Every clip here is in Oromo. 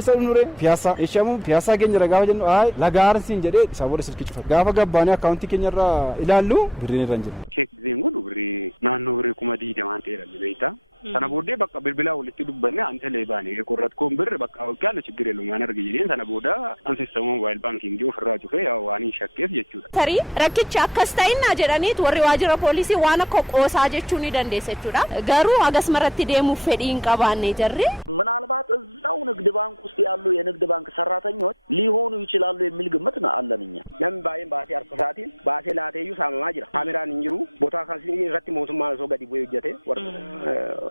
eessa nure piyaasa eeshamu piyaasa keenya irra gaafa jennu lagaarsiin jedhee sababa silkii cufa gaafa gabbaanii akkaawuntii keenya irra ilaallu birriin irra hin jiru. Cheekizeen kun birrii naannoo birrii 20,000 ta'edha beektaa. Sana booddee bakka bilbilaa walitti dubbanne ante leebaanii qorratkoon birri bakka hojjaala ችግር የለውም ያን argine sana booda ansistamu mobile banking ofirraa cufe waan shakkeef jechuudha. Tarii rakkichi akkas ta'inna jedhaniit warri waajjira poolisii waan akka qoosaa jechuu ni dandeessa jechuudha. Garuu agasmaratti deemuuf fedhii hin qabaanne jarri. ምናልባት እዛው ንግድ ባንክ ውስጥ ያሉ የንግድ ባንክ ሰራተኞች ሊሆኑ ይችላሉ የሚል ግምት ነው አለን እኛ። ነም ባይን ባሲ አርፈሳቲን ባሴ ላቴዩ ሳማማ ጅራ ካሜራን እንጅሩ ቦታ ካሲ ረቲ ሞቱማ ሶ ገዲ ቦይ ጀቴ ወር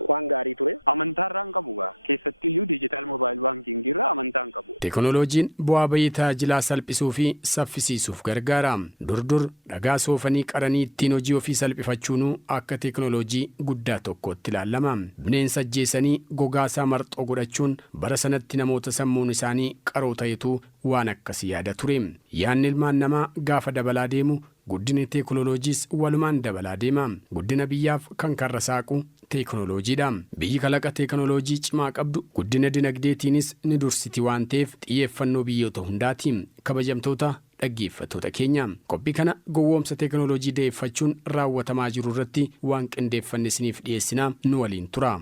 waan gaarii ture amantaarraan qabu keessatti iyyuu digital mobile banking irra amantaan qabu. Teknooloojiin bu'aa bayii tajaajilaa salphisuu fi saffisiisuuf gargaara. Durdur dhagaa soofanii qaranii ittiin hojii ofii salphifachuun akka teknooloojii guddaa tokkotti ilaalama. Bineensa ajjeesanii gogaasaa marxoo godhachuun bara sanatti namoota sammuun isaanii qaroo ta'etu waan akkasii yaada ture. Yaanni ilmaan namaa gaafa dabalaa deemu guddina teknooloojiis walumaan dabalaa deema. Guddina biyyaaf kan karra saaqu teknooloojiidha. Biyyi kalaqa teknooloojii cimaa qabdu guddina dinagdeetiinis ni dursiti waan ta'eef xiyyeeffannoo biyyoota hundaati. Kabajamtoota dhaggeeffattoota keenya qophii kana gowwoomsa teknooloojii deeffachuun raawwatamaa jiru irratti waan qindeeffanne isiniif dhiyeessina nu waliin tura.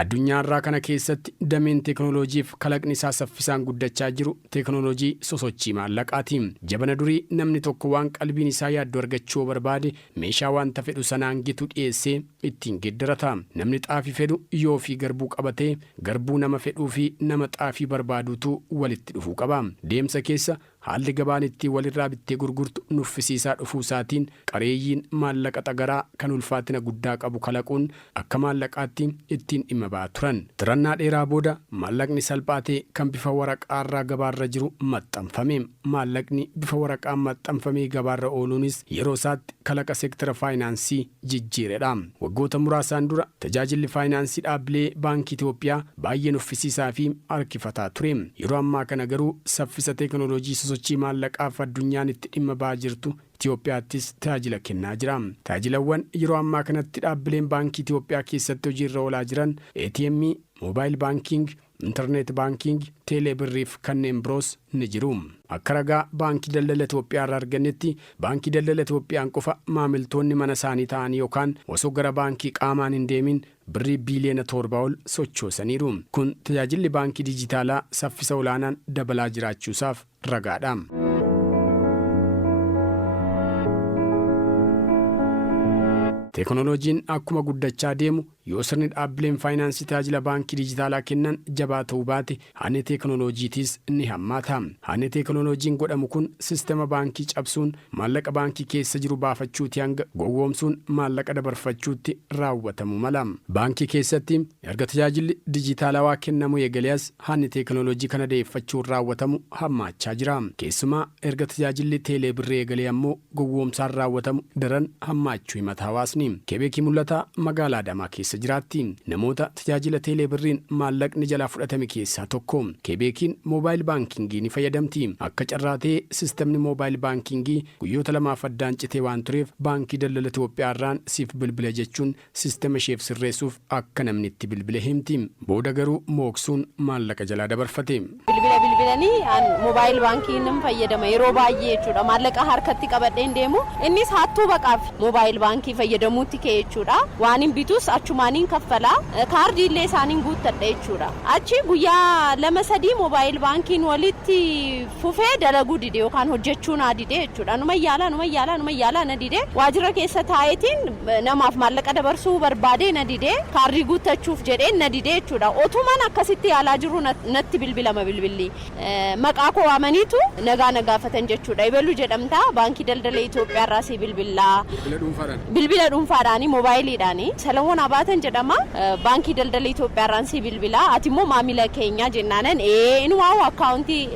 Addunyaa irraa kana keessatti dameen teknooloojiif kalaqni isaa saffisaan guddachaa jiru teknooloojii sosochii maallaqaati. Jabana durii namni tokko waan qalbiin isaa yaaddu argachuu barbaade meeshaa wanta fedhu sanaan gitu dhiyeessee ittiin geeddarata. Namni xaafii fedhu yoo fi garbuu qabatee garbuu nama fedhuu fi nama xaafii barbaadutu walitti dhufuu qaba. Deemsa keessa haalli gabaan itti walirraa bittee gurgurtu nuffisiisaa dhufuu isaatiin qareeyyiin maallaqa xagaraa kan ulfaatina guddaa qabu kalaquun akka maallaqaatti ittiin dhimma ba'aa turan. Tirannaa dheeraa booda maallaqni salphaatee kan bifa waraqaarraa gabaarra jiru maxxanfame. Maallaqni bifa waraqaan maxxanfamee gabaarra ooluunis yeroo isaatti kalaqa seektara faayinaansii jijjiiredha. Waggoota muraasaan dura tajaajilli faayinaansii dhaabbilee baankii Itoophiyaa baay'ee nuffisiisaa fi harkifataa ture. Yeroo ammaa kana garuu saffisa teknooloojii sosochii maallaqaaf addunyaan itti dhimma ba'aa jirtu Itoophiyaattis tajaajila kennaa jira. Tajaajilawwan yeroo ammaa kanatti dhaabbileen baankii Itoophiyaa keessatti hojiirra oolaa jiran ATM, Mobile Banking, Internet Banking, Teelebirriif kanneen biroos ni jiru. Akka ragaa baankii daldala Itoophiyaa irraa argannetti baankii daldala Itoophiyaan qofa maamiltoonni mana isaanii ta'anii yookaan osoo gara baankii qaamaan hin deemin birrii biiliyoona 7 ol sochoosaniiru. Kun tajaajilli baankii dijitaalaa saffisa olaanaan dabalaa jiraachuusaaf ragaadha. Teknooloojiin akkuma guddachaa deemu yoo sirni dhaabbileen faayinaansii tajaajila baankii dijitaalaa kennan jabaa ta'uu baate haalli teknooloojiitiis ni hammaata. Haalli teknooloojiin godhamu kun sistema baankii cabsuun maallaqa baankii keessa jiru baafachuuti hanga gowwoomsuun maallaqa dabarfachuutti raawwatamu mala. Baankii keessatti erga tajaajilli dijitaalawaa kennamu eegalees haalli teknooloojii kana deeffachuun raawwatamu hammaachaa jira. Keessumaa erga tajaajilli teeleebirrii eegalee ammoo gowwoomsaan raawwatamu daran hammaachuu himata hawaasni. Kebeekii mul'ata magaalaa Adamaa keessa jiraatti. Namoota tajaajila teeleebirriin maallaqni jalaa fudhatame keessaa tokko. Kebeekiin moobaayil baankingii ni fayyadamti. Akka carraatee sistemni moobaayil baankingii guyyoota 2 addaan citee waan tureef baankii daldala Itoophiyaa irraan siif bilbila jechuun sistema isheef sirreessuuf akka namni itti bilbile himti. Booda garuu mooksuun maallaqa jalaa dabarfate. Bilbilanii moobaayil baankii nam fayyadama yeroo baay'ee jechuudha. Maallaqa harkatti qabadheen deemu innis hattuu baqaaf moobaayil baankii fayyadamuutti ka'e jechuudha. Waan hin bitus achumaaniin kaffalaa kaardii illee isaaniin guuttadha jechuudha. Achi guyyaa 2-3 moobaayil baankiin walitti fufee dalaguu dide yookaan hojjechuu naa dide jechuudha. Numa yaalaa na dide waajjira keessa taa'eetiin namaaf maallaqa dabarsuu barbaade na dide kaardii guuttachuuf jedheen na dide jechuudha. Otumaan akkasitti yaalaa jiru natti bilbilama bilbilli. Maqaa koo waamaniitu nagaa nagaafatan jechuudha. Ibaluu jedhamta baankii daldala Itoophiyaa irraa si bilbilaa. Bilbila dhuunfaadhaan moobaayiliidhaan Salamoon Abaatan jedhama baankii daldala Itoophiyaa irraan si bilbilaa ati immoo maamila keenya jennaanan inuu akkaawuntii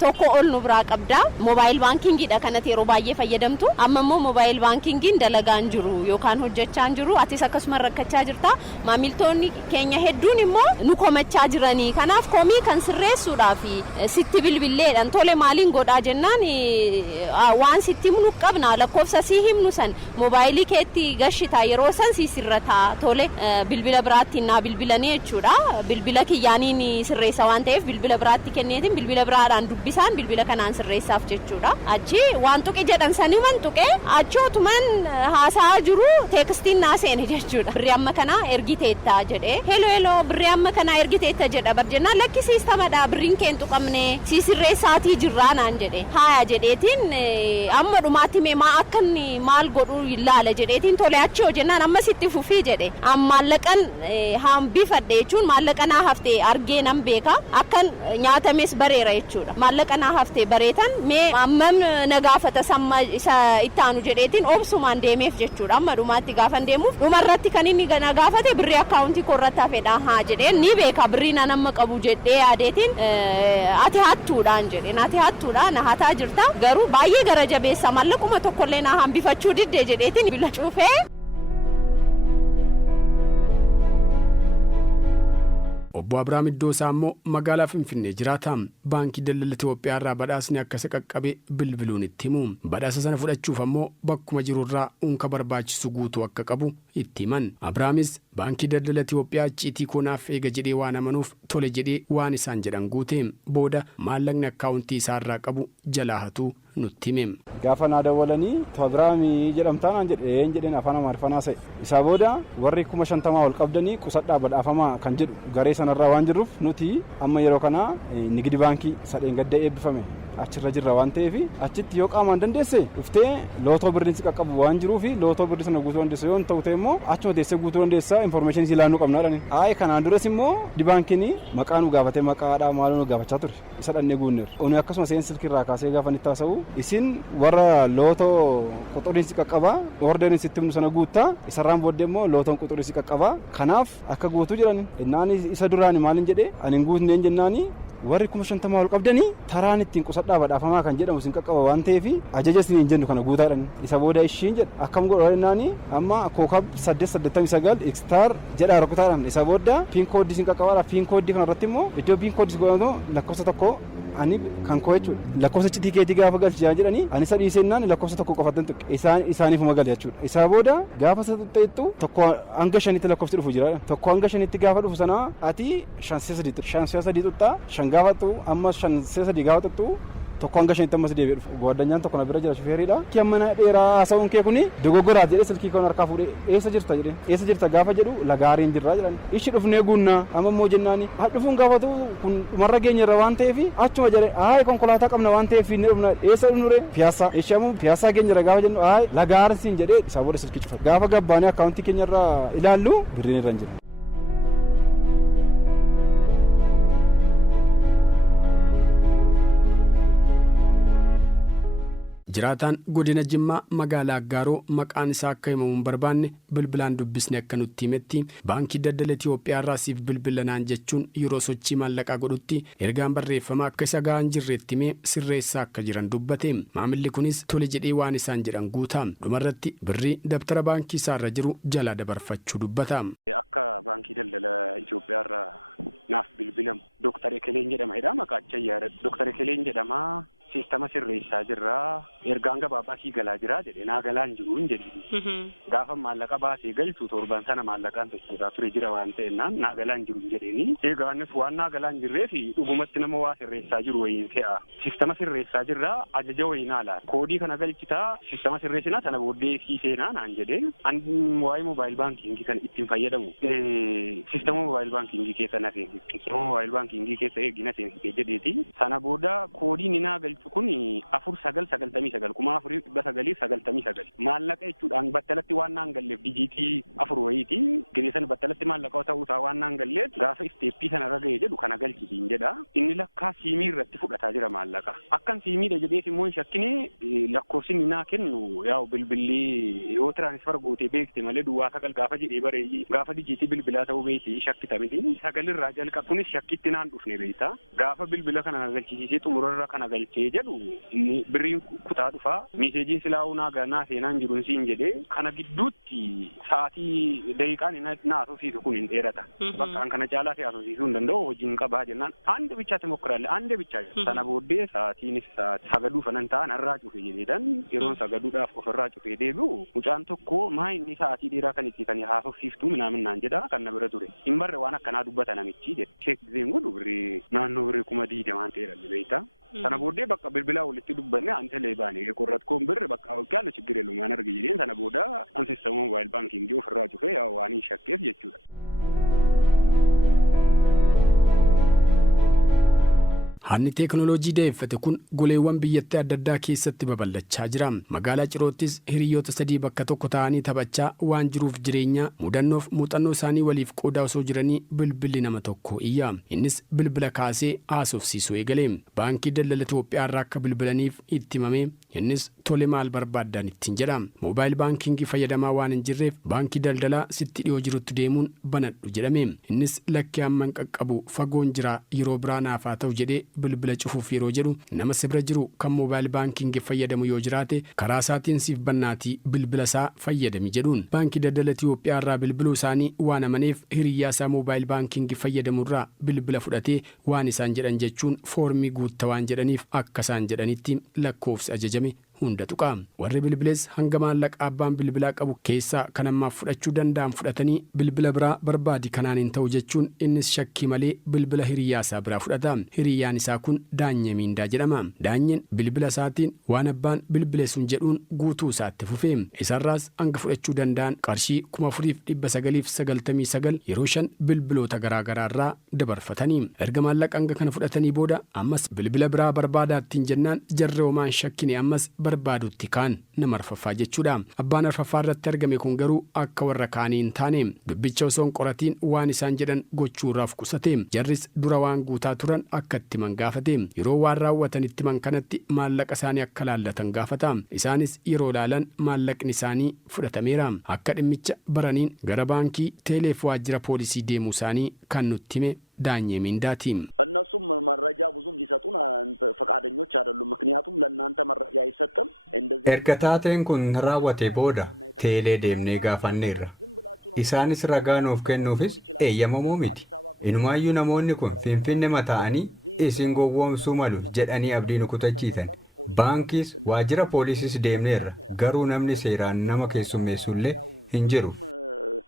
tokko ol nu biraa qabda moobaayil baankingiidha kanatti yeroo baay'ee fayyadamtu amma immoo moobaayil baankingiin dalagaan jiru yookaan hojjechaa jiru atis akkasuma rakkachaa jirta maamiltoonni keenya hedduun immoo nu komachaa jiranii kanaaf komii kan sirreessuudhaaf sitti bilbilleedhaan tole maaliin godhaa jennaan waan sitti himnu qabna lakkoofsa si himnu san moobaayilii keetti gashita yeroo san si sirrataa tole bilbila biraatti naa bilbilanii jechuudha. Bilbila kiyyaaniin sirreessa waan ta'eef bilbila biraatti kenneetiin bilbila biraadhaan dubbisaan bilbila kanaan sirreessaaf jechuudha. Achi waan tuqe jedhan saniman tuqe achootuman haasaa jiru teekstiin naa seene jechuudha. Birrii amma kana ergiteetta jedhee heloo birrii amma kana ergiteetta jedha barjennaan lakki siistamadha birriin keen tuqamne si sirreessaatii jirraa naan jedhe haaya jedheetiin amma dhumaatti mee maa akkan maal godhu ilaala jedheetiin tole achi hojjennaan amma sitti fufii jedhe maallaqan hambifadhe jechuun maallaqa naa haftee argee nan beeka akkan nyaatames bareera jechuudha. Maallaqa naa haftee bareetan mee ammam na gaafata samma isa ittaanu jedheetiin obsumaan deemeef jechuudha. Amma dhumaatti gaafan deemuuf dhumarratti kan inni na gaafate birrii akkaawuntii korratti hafedha haa jedheen ni beeka birrii na nama qabu jedhee yaadeetiin ati hattuudhaan jedheen ati hattuudha na hataa jirta garuu baay'ee gara jabeessa maallaquma tokkollee na hambifachuu didde jedheetiin bila cuufee. Obbo Abiraam Iddoosaa immoo magaalaa Finfinnee jiraata. Baankii Daldala Itoophiyaa irraa badhaasni akka isa qaqqabe bilbiluun itti himu. Badhaasa sana fudhachuuf ammoo bakkuma jirurraa unka barbaachisu guutuu akka qabu itti himan. Abiraamis Baankii Daldala Itoophiyaa icciitii koonaaf eega jedhee waan amanuuf tole jedhee waan isaan jedhan guute booda maallaqni akkaawuntii isaarraa qabu jalaa hatu nutti hime. Gaafa naa dawwalanii Abiraamii jedhamtaan aan jedheen afaan Amaariffaa se'e. Isaa booda warri 50,000 ol qabdanii qusadhaa badhaafamaa kan jedhu garee sanarraa waan jirruuf nuti amma yeroo kana nigdi baankii sadeen gadda eebbifame achirra jirra waan ta'eef achitti yoo qaamaan dandeesse dhuftee lootoo birriin si qaqqabu waan jiruufi lootoo birrii sana guutuu dandeessa yoo ta'u ta'e immoo achuma teessee guutuu dandeessa information si laannuu qabna jedhani. Kanaan duras immoo dibaankiin maqaa nu gaafate maqaadhaa maaloo nu gaafachaa ture isa dhannee guunneerra. Oni akkasuma seen silkirraa kaasee gaafa nitti haasa'u isin warra lootoo quxuriin si qaqqabaa orderiin sitti himnu sana guuttaa isarraan booddee immoo lootoon quxurii si qaqqabaa kanaaf akka guutuu jedhan innaan isa duraan maalin jedhee ani hin guutneen jennaani warri 50,000 ol qabdanii taraan ittiin qusadhaa badhaafamaa kan jedhamu sin qaqqaba waan ta'eef ajaja isin hin jennu kana guutaadhaan isa booda ishiin jedha akkam godha jennaani amma kookab 889 X-Star jedha rukutaadhaan isa booda piin kooddii sin qaqqabaadha piin kooddii kanarratti immoo iddoo piin kooddii godhamu lakkoofsa tokko ani kan koo jechuudha. Lakkoofsa tikeetii gaafa galchaa jedhanii ani isa dhiisennaan lakkoofsa tokko qofatan tuqe isaaniif magali jechuudha. Isaa booda gaafa isa tuxxeettu tokko hanga 5tti lakkoofsi dhufu jira. Tokko hanga 5tti gaafa dhufu sana ati 5 tuxxaa 5 gaafa tuxxu amma 5 gaafa tuxxu tokko hanga 5tti ammas deebi'ee dhufu. Gwaddanyaan tokko na bira jira shufeeriidha. Kiyyamana dheeraa haasa'uun kee kuni dogoggoraa jedhee silkii kan harkaa fuudhee eessa jirta jedhee eessa jirta gaafa jedhu lagaariin jirraa jedhan. Ishi dhufnee guunnaa amma immoo jennaani dhufuun gaafatu kun dhumarra geenyerra waan ta'eef achuma jedhee konkolaataa qabna waan ta'eef inni dhufna eessa dhufnure piyaasaa ishi ammoo piyaasaa geenyerra gaafa jennu lagaarsiin jedhee isaa booda silkii cufa. Gaafa gabbaanii akkaawuntii keenyarra ilaallu birriin irra hin jiru. Jiraataan godina Jimmaa magaalaa Aggaaroo maqaan isaa akka himamu hin barbaanne bilbilaan dubbisne akka nutti himetti baankii daldala Itoophiyaa irraa siif bilbilanaan jechuun yeroo sochii maallaqaa godhutti ergaan barreeffamaa akka isa gahaan jirreetti himee sirreessaa akka jiran dubbate. Maamilli kunis tole jedhee waan isaan jedhan guutaa dhumarratti birrii dabtara baankii isaarra jiru jalaa dabarfachuu dubbata. Akka baankii daldala Itoophiyaa irraa naaf bilbilamu Dr. Ekeleen jedhama maqaacha yaadadhu. Dr. Ekeleen jedhama. Sistema sirreessaa jirraa ergaan gabaabaa sii galaa jiraa jedhe naa galaan jiru hin jedhi. Gaafa maallaqa baasee galchu torban sana maallaqaan sochootaa ture jira waan ta'ennaan naa galaan jiru hin jedheeni. Eegaanis waan naa galaan jirreef dhugumatti nama waa sirreessaa jiru wayiin fe'a. Sistema sirreessaa jirraa ajaja wayinaa laata. Koodii kana galchitaa sistema sirreessinaa sana booddee sii seenaa naan jedhee ani waa'ee moobaayil baankingii kan ittiin fayyadamu. Sistema moobaayil baankingii keessa na seensise. Sistema moobaayil baankingii keessa eegina seensise jedheeti. Sana booda koodiin naa galchu kun 4999 kuma 4999 maallaqa jechuudhaan battalatti waan naan galleef dijiitii 4 wayiiti gireessan battalatti maallaqa ta'uu isaa waan naan galleef gaafa isteeppii sana raga'ee jedhu kana galchisiin jedha inni lakkaa siimii irratti fudhataa jira maallaqa akkan siimiidha jedheef immoo hin shakkine lakkoofsi naa kennu yaa'u bilbilli yoo tiraansfar gootee beekte malee duwwaa sagal gaafa jedhee baree gaafa dijiitii bilbilaa ta'uu beekte shakkita miti sagalirraa jalqabuunis shakkitti naan dhufne beekta gaafa bilbila kana galchisiisee xumurarra kana galchee jedhu birriin kutaa dhufaa meeseejiin silaa unaa ganaa seenaan jiruun siin jedhee kana gidduutti sa'aatii daqiiqaan naasofsiisu kun hin dheerata. Bakkaan kana caalaa si haasofsiisuu hin danda'u hojiin qabaa jennaan ande bichaatti mokkiraalle ande bichaa sana booddee sa'aatiinis sagaduu fanan ta'an har'aa cufe jedheedhaan yeroon sagaduudhaaf ofirraa cufee deebi'u mucaan tokko maa inni sa'aatii dheeraa kan itti kan haasofsiiftu minaaminaan jedha kan na bira ture hin barre waan akkanaa dubbata namichi jedhe sheek giseen godhu birrii naannoo birrii 20,000 ta'edha beektaa. sana booddee bakka bilbilaa walitti dubbanne ante leebaane qorratkoon birri bakka hojjaala ችግር የለውም waan arge jedheen sana booda ansistamoo mobaayil baankingii ofirraa cufee yaa waan hin shakkeef jechuudha. Hanni teekinooloojii da'eeffate kun goleewwan biyyattii adda addaa keessatti babal'achaa jira. Magaalaa Ciroottis hiriyoota sadii bakka tokko ta'anii taphachaa waan jiruuf jireenya mudannoof muuxannoo isaanii waliif qoodaa osoo jiranii bilbilli nama tokko iyya. Innis bilbila kaasee haasofsiisuu eegale. Baankii Daldala Itoophiyaa irraa akka bilbilaniif itti himame. Innis tole maal barbaaddan ittiin jedha. Moobaayil baankingii fayyadamaa waan hin jirreef baankii daldalaa sitti dhiyoo jirutti deemuun banadhu jedhame. Innis lakkii hamman qaqqabu fagoon jira yeroo biraa naaf haa ta'u jedhee bilbila cufuuf yeroo jedhu nama sibira jiru kan moobaayil baankingii fayyadamu yoo jiraate karaa isaatiin siif bannaatii bilbila isaa fayyadami jedhuun. Baankii Daldala Itoophiyaa irraa bilbiluu isaanii waan amaneef hiriyyaa isaa moobaayil baankingii fayyadamu irraa bilbila fudhatee waan isaan jedhan jechuun foormii guutta waan jedhaniif akka isaan jedhanitti lakkoofsi ajajame hunda tuqa. Warri bilbilees hanga maallaqa abbaan bilbilaa qabu keessaa kan ammaaf fudhachuu danda'an fudhatanii bilbila biraa barbaadi kanaan hin ta'u jechuun innis shakkii malee bilbila hiriyyaa isaa biraa fudhata. Hiriyyaan isaa kun Daanyee Miindaa jedhama. Daanyeen bilbila isaatiin waan abbaan bilbile sun jedhuun guutuu isaatti fufe. Isarraas hanga fudhachuu danda'an qarshii 4,999 yeroo 5 bilbiloota garaagaraa irraa dabarfatanii. Erga maallaqa hanga kana fudhatanii booda ammas bilbila biraa barbaadaattiin jennaan jarree homaan shakkine ammas barbaadutti kaan nama arfaffaa jechuudha. Abbaan arfaffaa irratti argame kun garuu akka warra kaanii hin taane dubbicha osoo hin qoratiin waan isaan jedhan gochuurraaf qusate. Jarris dura waan guutaa turan akka itti man gaafate. Yeroo waan raawwatan itti man kanatti maallaqa isaanii akka laallatan gaafata. Isaanis yeroo laalan maallaqni isaanii fudhatameera. Akka dhimmicha baraniin gara baankii teeleef waajjira poolisii deemuu isaanii kan nutti hime Daanyee Miinዳቲ እነሱም መረጃ ብዙም ሊሰጡን ፈቃደኞች አይደሉም። ምክንያቱም ለእናንተ መረጃ አይሰጥም። እንደዚህ ergataateen kun raawwate booda teelee deemnee gaafanneerra. Isaanis ragaa nuuf kennuufis eeyyamamoo miti. Inumaayyuu namoonni kun Finfinne mataa'anii isin gowwoomsuu malu jedhanii abdii nu kutachiisan. Baankiis waajjira poolisiis deemneerra. Garuu namni seeraan nama keessummeessullee hin jiru.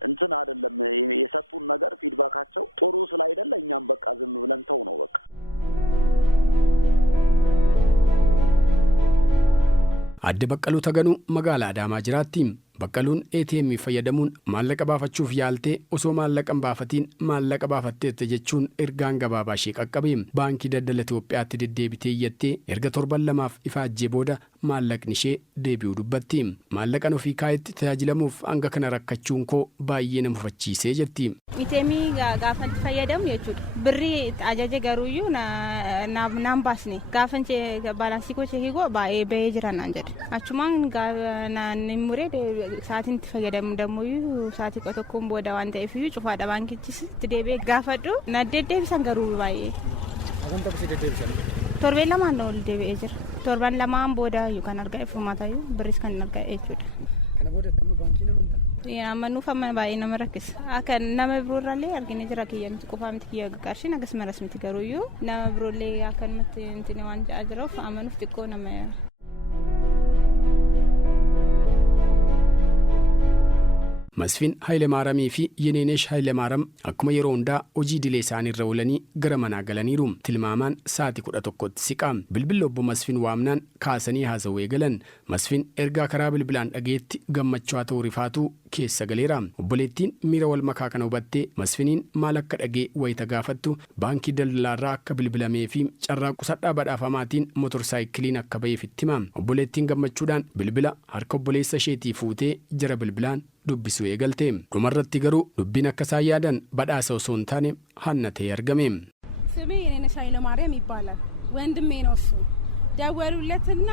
እንትን አይደለም የሰጡን ነገር ፊድባካቸው ጥሩ ስላይደለ እኛም በቃ ዝም ብለን ተው ነው በቃ። Adde Baqqaluu Taganuu magaalaa Adaamaa jiraatti. Baqqaluun ATM fayyadamuun maallaqa baafachuuf yaaltee osoo maallaqa hin baafatiin maallaqa baafatteetta jechuun ergaan gabaabaa ishee qaqqabe. Baankii Daldala Itoophiyaatti deddeebitee iyyattee erga torban lamaaf ifaajjee booda maallaqni ishee deebi'uu dubbatti. Maallaqan ofii kaayetti tajaajilamuuf hanga kana rakkachuun koo baay'ee nama mufachiisee jetti. ATM gaafan fayyadamu jechuudha. Birrii ajaje garuuyyuu naan baasne gaafan baalaansii koo cheekii koo baay'ee bahee jira naan jedhe. Achumaan naannoo muree sa'aatiin itti fayyadamu dammoyyuu sa'aatii tokkoon booda waan ta'eefiyyuu cufaadha baankichis itti deebi'ee gaafadhu na deddeebisan garuu baay'ee. Torbee lamaan ol deebi'ee jira. Torban lamaan booda kan argaa furmaataayyuu birris kan argaa jechuudha. Ammanuuf amma baay'ee nama rakkisa. Akka nama biroorraallee arginu jira kiyyamti qofaa miti kiyya qarshiin akkasumas miti garuuyyuu nama biroollee akkanumatti intini waan ja'a jiruuf ammanuuf xiqqoo nama. Masfiin Hayilemaarami fi Yeneneesh Hayilemaaram akkuma yeroo hundaa hojii dilee isaaniirra oolanii gara manaa galaniiru. Tilmaamaan sa'aatii 11tti siqa. Bilbilli obbo Masfiin waamnaan kaasanii haasawuu eegalan. Masfiin ergaa karaa bilbilaan dhageetti gammachuu haa ta'u rifaatuu keessa galeera. Obboleettiin miira wal makaa kana hubattee Masfiiniin maal akka dhagee wayita gaafattu baankii daldalaarraa akka bilbilamee fi carraa qusadhaa badhaafamaatiin motorsaayikiliin akka ba'eef itti hima. Obboleettiin gammachuudhaan bilbila harka obboleessa isheetii fuutee jara bilbilaan dubbisuu eegalte. Dhumarratti garuu dubbiin akka isaan yaadan badhaasa osoo hin taane hannatee argame. ስሜ የኔነሽ ኃይለማርያም ይባላል። ወንድሜ ነው እሱ። ደወሉለትና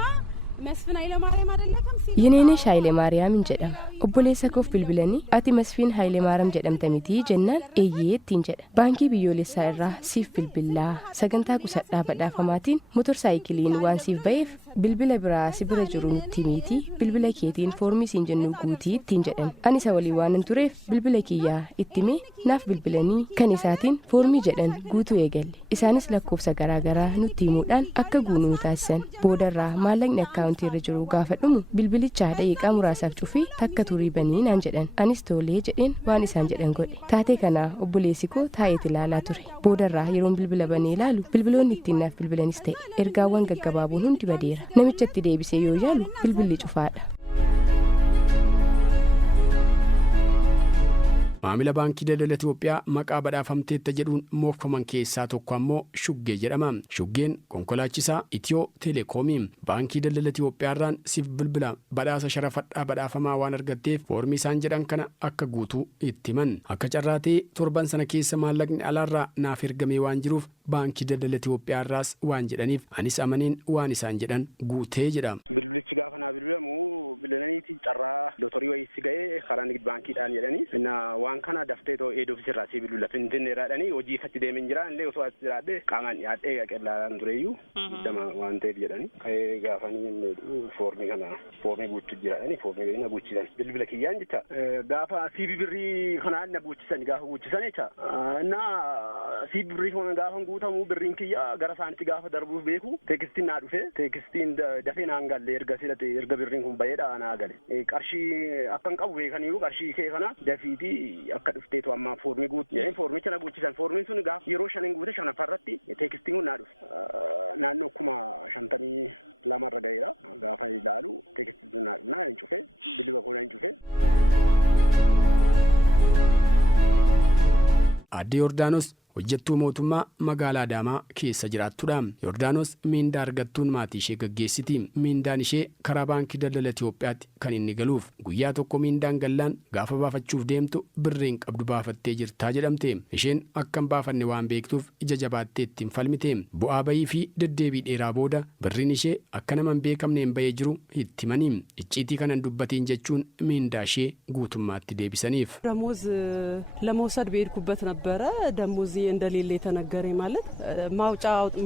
መስፍን ኃይለማርያም አይደለም የኔነሽ ኃይለማርያምን jedhama obboleessa koof bilbilanii ati መስፍን ኃይለማርያም jedhamta miti jennaan eeyyeettiin jedha baankii biyyoolessaa irraa siif bilbilaa sagantaa qusadhaa badhaafamaatiin motorsaayikiliin waan siif ba'eef bilbila biraa si bira jiru nutti miti bilbila keetiin foormii siin jennu guutii ittiin jedhan ani isa walii waanan tureef bilbila kiyyaa ittime naaf bilbilanii kan isaatiin foormii jedhan guutuu eegalle isaanis lakkoofsa garaagaraa nutti himuudhaan akka guunuu taasisan boodarraa maallaqni akkaawuntii irra jiru gaafa dhumu bilbilichaa daqiiqaa muraasaaf cufii takka turii banii naan jedhan anis tolee jedheen waan isaan jedhan godhe taatee kana obboleessi koo taa'eet ilaalaa ture boodarraa yeroon bilbila banee ilaalu bilbiloonni ittiin naaf bilbilanis ta'e ergaawwan gaggabaabuun hundi badeera namichatti deebisee yoo yaalu bilbilli cufaadha. maamila baankii daldala Itoophiyaa maqaa badhaafamteetta jedhuun mooffaman keessaa tokko ammoo Shuggee jedhama. Shuggeen konkolaachisaa Itiyoo Telekoomii baankii daldala Itoophiyaarraan siif bilbila badhaasa sharafadhaa badhaafamaa waan argatteef foormii isaan jedhan kana akka guutuu itti himan. Akka carraatee torban sana keessa maallaqni alaarraa naaf ergamee waan jiruuf baankii daldala Itoophiyaarraas waan jedhaniif anis amaneen waan isaan jedhan guutee jedha. Bilbilichi gaafa naa bilbilamu bilbilaniiti carraa lootorii wayii ga'ee karaa nigid baankiidhaan jedhanii waan kana daftee too eedoofis irraa si bilbila finfinneedhaadhanii hojii ifatti deemin jiraan illee osoo as jiraadhe qaamaan dhiyaadhee qaqellaan tureeyyuu dama waan ta'eef jedhanii ka'ee gaafanii foormii kana foormii guutuu jiraadhanii foormii na guuchisan bilbila kiyyaan jecha gaafa siibi birrii kanaan na guuchisan gaafa guuchisan jecha na siibi birrii kana gaafa guutamu birriin kiyya gara isaanitti gaafa darbuuf beeku teekistiin naa dhufe teekistiin dafee naan galle erga sidhate erga birriin kun bayeedha naa gale qarshii akkan qabu beekaniiru qarshii kee kana dafiitii akka dhufteetu amma foormii guutuu foormicha na guuchisan foormiin sun gaafa yeroo shanin guute shanaffarratti teekistiin kun naa dhufe naannoo 52 irra ga'eera gaafa ilaalu teekistiin sun naa dhufe hin cufe bilbila koo hin cufe. Aadde Yordaanos hojjettuu mootummaa magaalaa Adaamaa keessa jiraattuudha. Yordaanos miindaa argattuun maatii ishee gaggeessiti. Miindaan ishee karaa baankii daldala Itoophiyaatti kan inni galuuf guyyaa tokko miindaan gallaan gaafa baafachuuf deemtu birriin qabdu baafattee jirtaa jedhamte. Isheen akka hin baafanne waan beektuuf ija jabaattee ittiin falmite. Bu'aa bayii fi deddeebii dheeraa booda birriin ishee akka nama hin beekamneen bayee jiru itti himani. Icciitii kanan dubbatiin jechuun miindaa ishee guutummaatti deebisaniif. ደሞዝ ለመውሰድ በሄድኩበት ነበረ ደሞዝ እንደሌለ የተነገረኝ ማለት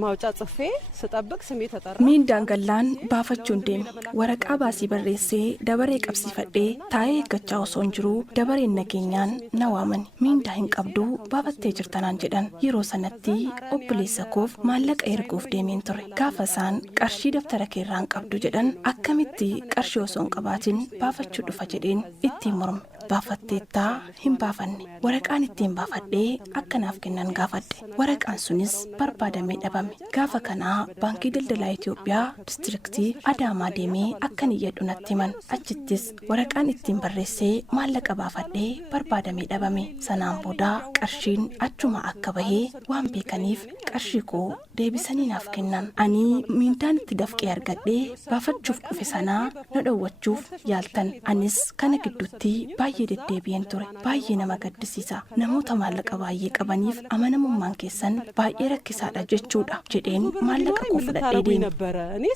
ማውጫ ጽፌ ስጠብቅ ስሜ ተጠራ ሚንዳን ገላን ባፈቹን ደም ወረቃ ባሲ በሬሴ ደበሬ ቀብሲፈዴ ታዬ ገቻው ሶንጅሩ ደበሬ ነገኛን ነዋመን ሚንዳ hinqabdu baafattee jirtanaan jedhan yeroo sanatti obboleessa koof maallaqa erguuf deemeen ture gaafa isaan qarshii daftara keerraan qabdu jedhan akkamitti qarshii osoo hin qabaatin baafachuu dhufa jedheen ittiin morme baafatteettaa hin baafanne waraqaan ittiin baafadhee akkanaaf kennan gaafadhe waraqaan sunis barbaadamee dhabame gaafa kanaa baankii daldalaa Itoophiyaa distriktii Adaamaa deemee akkan iyyadhu natti himan achittis waraqaan ittiin barreessee maallaqa baafadhee barbaadamee dhabame sanaan booda qarshiin achuma akka bahee waan beekaniif qarshii koo deebisanii naaf kennan ani miindaan itti dafqee argadhee baafachuuf dhufe sanaa na dhowwachuuf yaaltan anis kana gidduutti baay'ee deddeebi'een ture baay'ee nama gaddisiisa namoota maallaqa baay'ee qabaniif amanamummaan keessan baay'ee rakkisaadha jechuudha jedheen maallaqa koo fudhadhee deeme እኔ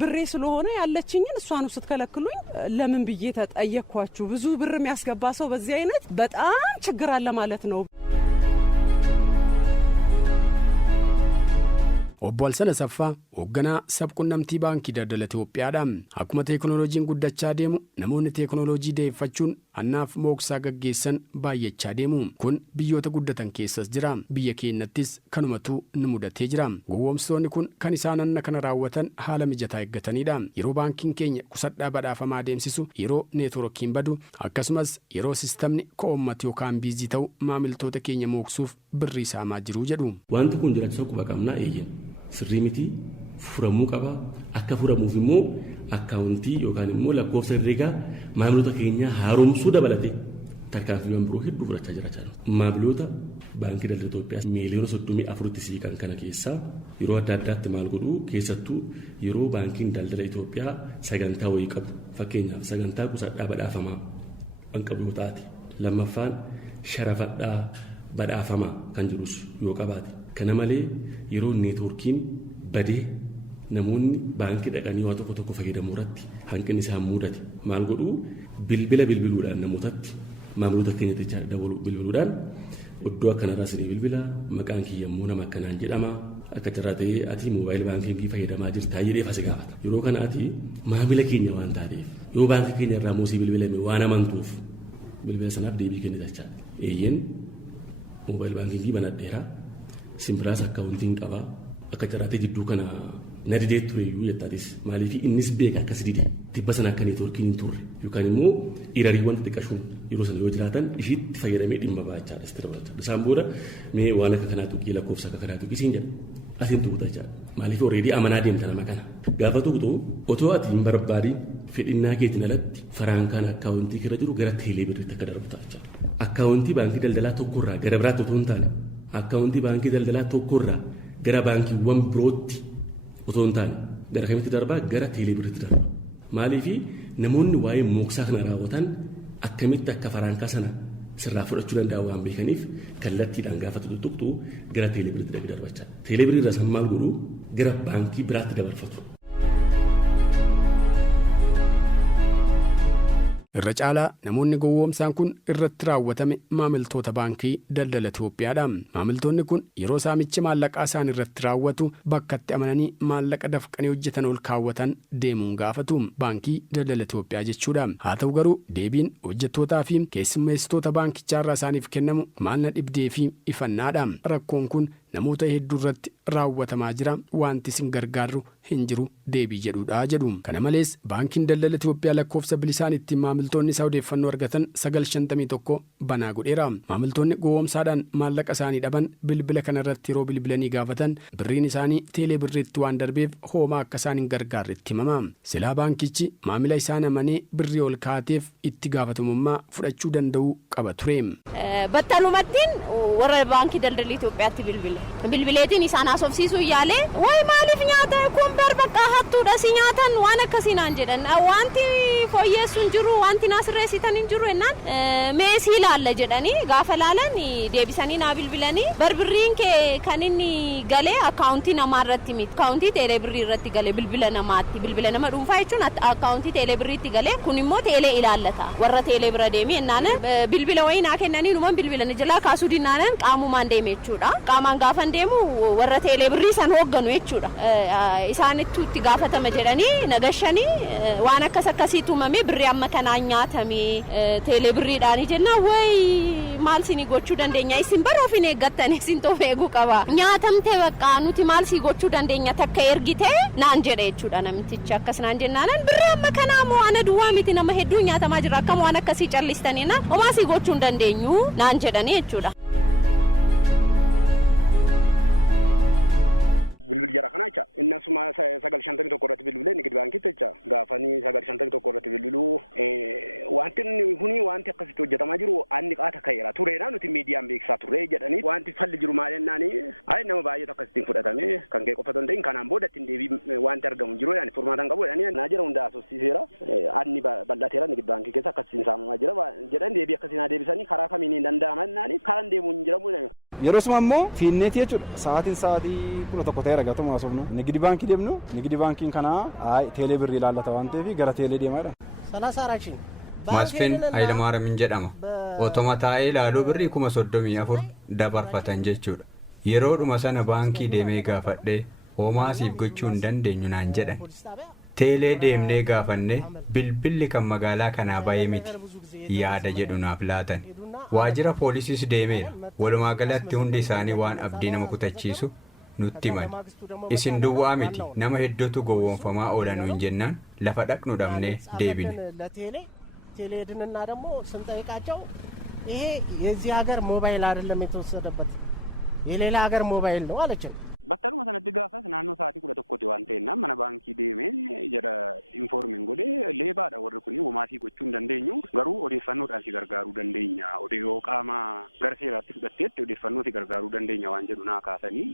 ብሬ ስለሆነ ያለችኝን እሷን ስትከለክሉኝ ለምን ብዬ ተጠየቅኳችሁ ብዙ ብር የሚያስገባ ሰው በዚህ አይነት በጣም ችግር አለ ማለት ነው Obbo Alsan Asaffaa hoogganaa sabquunnamtii baankii daldala Itoophiyaadha. Akkuma teekinooloojiin guddachaa deemu namoonni teekinooloojii deeffachuun hannaaf mooksaa gaggeessan baay'achaa deemu. Kun biyyoota guddatan keessas jira. Biyya keenyattis kanumatu nu mudatee jira. Gowwoomsitoonni kun kan isaan hanna kana raawwatan haala mijataa eeggatanidha. Yeroo baankiin keenya qusadhaa badhaafamaa deemsisu yeroo neetworkiin badu akkasumas yeroo sistamni ko'ommatu yookaan biizii ta'u maamiltoota keenya mooksuuf birrii saamaa jiru jedhu. Wanti kun jiraachuu quba qabnaa eeyyan. Sirrii miti furamuu qaba akka furamuuf immoo akkaawuntii yookaan immoo lakkoofsa herreegaa maamiltoota keenya haaromsuu dabalate tarkaanfiiwwan biroo hedduu fudhachaa jira. Maamiltoota baankii daldala Itoophiyaa miiliyoona 34 siiqan kana keessaa yeroo adda addaatti maal godhu keessattuu yeroo baankiin daldala Itoophiyaa sagantaa wayii qabu fakkeenyaaf sagantaa qusadhaa badhaafamaa kan qabu yoo taate lammaffaan sharafadhaa badhaafamaa kan jirus yoo qabaate. Kana malee yeroo neetworkiin badee namoonni baankii dhaqanii waa tokko fayyadamuu irratti hanqinni isaan mudate maal godhu bilbila bilbiluudhaan namootatti maamiltoota keenya jecha dabaluu bilbiluudhaan iddoo akkanarraa sirrii bilbila maqaan kiyyammoo nama akkanaan jedhama akka jirraa ta'ee ati moobaayil baankii fayyadamaa jirtaa jedhee fasi gaafata yeroo kana ati maamila keenya waan taateef yoo baankii keenya irraa moosii bilbilame waan amantuuf bilbila sanaaf deebii kennita jecha eeyyeen moobaayil baankii banadheera simpilaas akkaawuntiin qaba akka jirraa ta'e jidduu kana na didee tureyyuu jettaatis maaliif innis beeka akkas dide tibba sana akka neetwoorkiin hin turre yookaan immoo irariiwwan xixiqqashuun yeroo sana yoo jiraatan ishiitti fayyadamee dhimma ba'achaadha itti dabalata isaan booda mee waan akka kanaa tuqii lakkoofsa akka kanaa tuqii siin jedha asiin tuquta jechaadha maaliif oreedii amanaa deemta nama kana gaafa tuqxu otoo ati hin barbaadiin fedhinnaa keetiin alatti faraankaan akkaawuntii irra jiru gara teelee birriitti akka darbuta jechaadha akkaawuntii baankii daldalaa tokkorraa gara biraatti otoo hin taane akkaawuntii baankii daldalaa tokkorraa gara baankiiwwan birootti otoo hin taane gara kamitti darbaa gara teelee birriitti darba maaliif namoonni waa'ee mooksaa kana raawwatan akkamitti akka faraankaa sana sirraa fudhachuu danda'a waan beekaniif kallattiidhaan gaafa tuqxu gara teelee birriitti darbachaa teelee birrii irraa san maal godhu gara baankii biraatti dabarfatu. Irra caalaa namoonni gowwoomsaan kun irratti raawwatame maamiltoota baankii daldala Itoophiyaadha. Maamiltoonni kun yeroo saamichi maallaqaa isaan irratti raawwatu bakkatti amananii maallaqa dafqanii hojjetan ol kaawwatan deemuun gaafatu. Baankii daldala Itoophiyaa jechuudha. Haa ta'u garuu deebiin hojjettootaa fi keessummeessitoota baankichaarraa isaaniif kennamu maal na dhibdee fi ifannaadha. Rakkoon kun namoota hedduu irratti raawwatamaa jira wanti isin gargaarru hin jiru deebii jedhuudha jedhu. Kana malees baankiin daldala Itoophiyaa lakkoofsa bilisaan ittiin maamiltoonni isaa odeeffannoo argatan 951 banaa godheera. Maamiltoonni gowwoomsaadhaan maallaqa isaanii dhaban bilbila kanarratti yeroo bilbilanii gaafatan birriin isaanii teelee birriitti waan darbeef hoomaa akka isaan hin gargaarretti himama. Silaa baankichi maamila isaan amanee birrii ol kaateef itti gaafatamummaa fudhachuu danda'uu qaba ture. Battalumattiin warra baankii daldala Itoophiyaatti bilbileetiin isaan haasofsiisuu yaalee way maaliif nyaata kun bakka hattuudha si nyaatan waan akkasii naan jedhan wanti fooyyeessuun jiru wanti naasirreessitan hin jiru ennaan meesii laalla jedhanii gaafa laalan deebisanii naa bilbilanii barbirriin kee kan inni galee akkaawuntii namaarratti miti akkaawuntii teelee birrii irratti galee bilbila namaatti bilbila nama dhuunfaa jechuun akkaawuntii teelee birriitti galee kun immoo teelee ilaallata warra teelee bira deemee ennaan bilbila wayii naa kennanii numan bilbila jalaa kaasuu dinnaanan qaamumaan deeme jechuudha qaamaan gaafan deemu warra teelee birrii san hoogganu jechuudha isaanittu itti gaafatama jedhanii nagashanii waan akkas akkasiitu uumame birrii amma kanaan nyaatamee teelee birriidhaanii jenna way maal sinii gochuu dandeenya isin bara ofiin eeggattanii isin toof eeguu qaba nyaatamte bakka nuti maal sii gochuu dandeenya takka ergite naan jedhe jechuudha namtichi akkas naan jennaanan birrii amma kanaa moo ana duwwaa miti nama hedduu nyaatamaa jira akkam waan akkasii callistaniina homaa sii gochuu hin dandeenyu naan jedhanii jechuudha. bilbil jara kana jecha innasuma 951 irratti bilbilee nigid baankiitti jecha gaafanii 951 irratti bilbiluu wanti huni wanti akkasitti hojjetamaa jiru anni qaata ka'eera tureedha nuti miidiyaan beeksisaa turre jedhanii wanti falli jiru maal jennaani ay nama baay'eetu akkasittiin fudhatame kan kee qofa danda'in kanaan booda ittiin deebii wanti argamu jiru yani furmaatan qabu jedhanii naa jira hunda asosiiseera anni bal'ateera nigid baankii keessa akkasiin saamamaa jira jedhan deebii akkasiin deebisanii karaa kamiin hin danda'aman naani karaan deemuun hin jiramu yeroo suma immoo fiinneeti jechuudha sa'aatii 11 ta'e ragatuma asofnu nigidi baankii deemnu nigidi baankiin kanaa teelee birrii ilaallata waan ta'eef gara teelee deemaadha. Masfin Hayilamaariyaam jedhama. Otoma taa'ee ilaaluu birrii 34,000 dabarfatan jechuudha. Yeroodhuma sana baankii deemee gaafadhee homaa siif gochuu hin dandeenyu naan jedhan. Teelee deemnee gaafannee bilbilli kan magaalaa kanaa ba'ee miti yaada jedhu naaf laatan. Waajjira poolisiis deemeera. Walumaa galatti hundi isaanii waan abdii nama kutachiisu nutti himan. Isin duwwaa miti nama hedduutu gowwoomfamaa oolanuu hin jennaan lafa dhaqnu dhabnee deebine. ቴሌድንና ደግሞ ስንጠይቃቸው ይሄ የዚህ ሀገር ሞባይል አይደለም የተወሰደበት የሌላ ሀገር ሞባይል ነው አለችን። battaluma sanatti gaafas naannoo sa'aatii 11 waan ta'eef mana baankii deemee jedha informiin godhee leebaadha warri kun homaasii gochuu hin dandeenyu garuu odeeffannoodhaan si gargaaruu dandeenya yoo qaama gara seeraatti fudhatteetti odeeffannoo si gargaaruu dandeenya waan jedhu naa kaasanii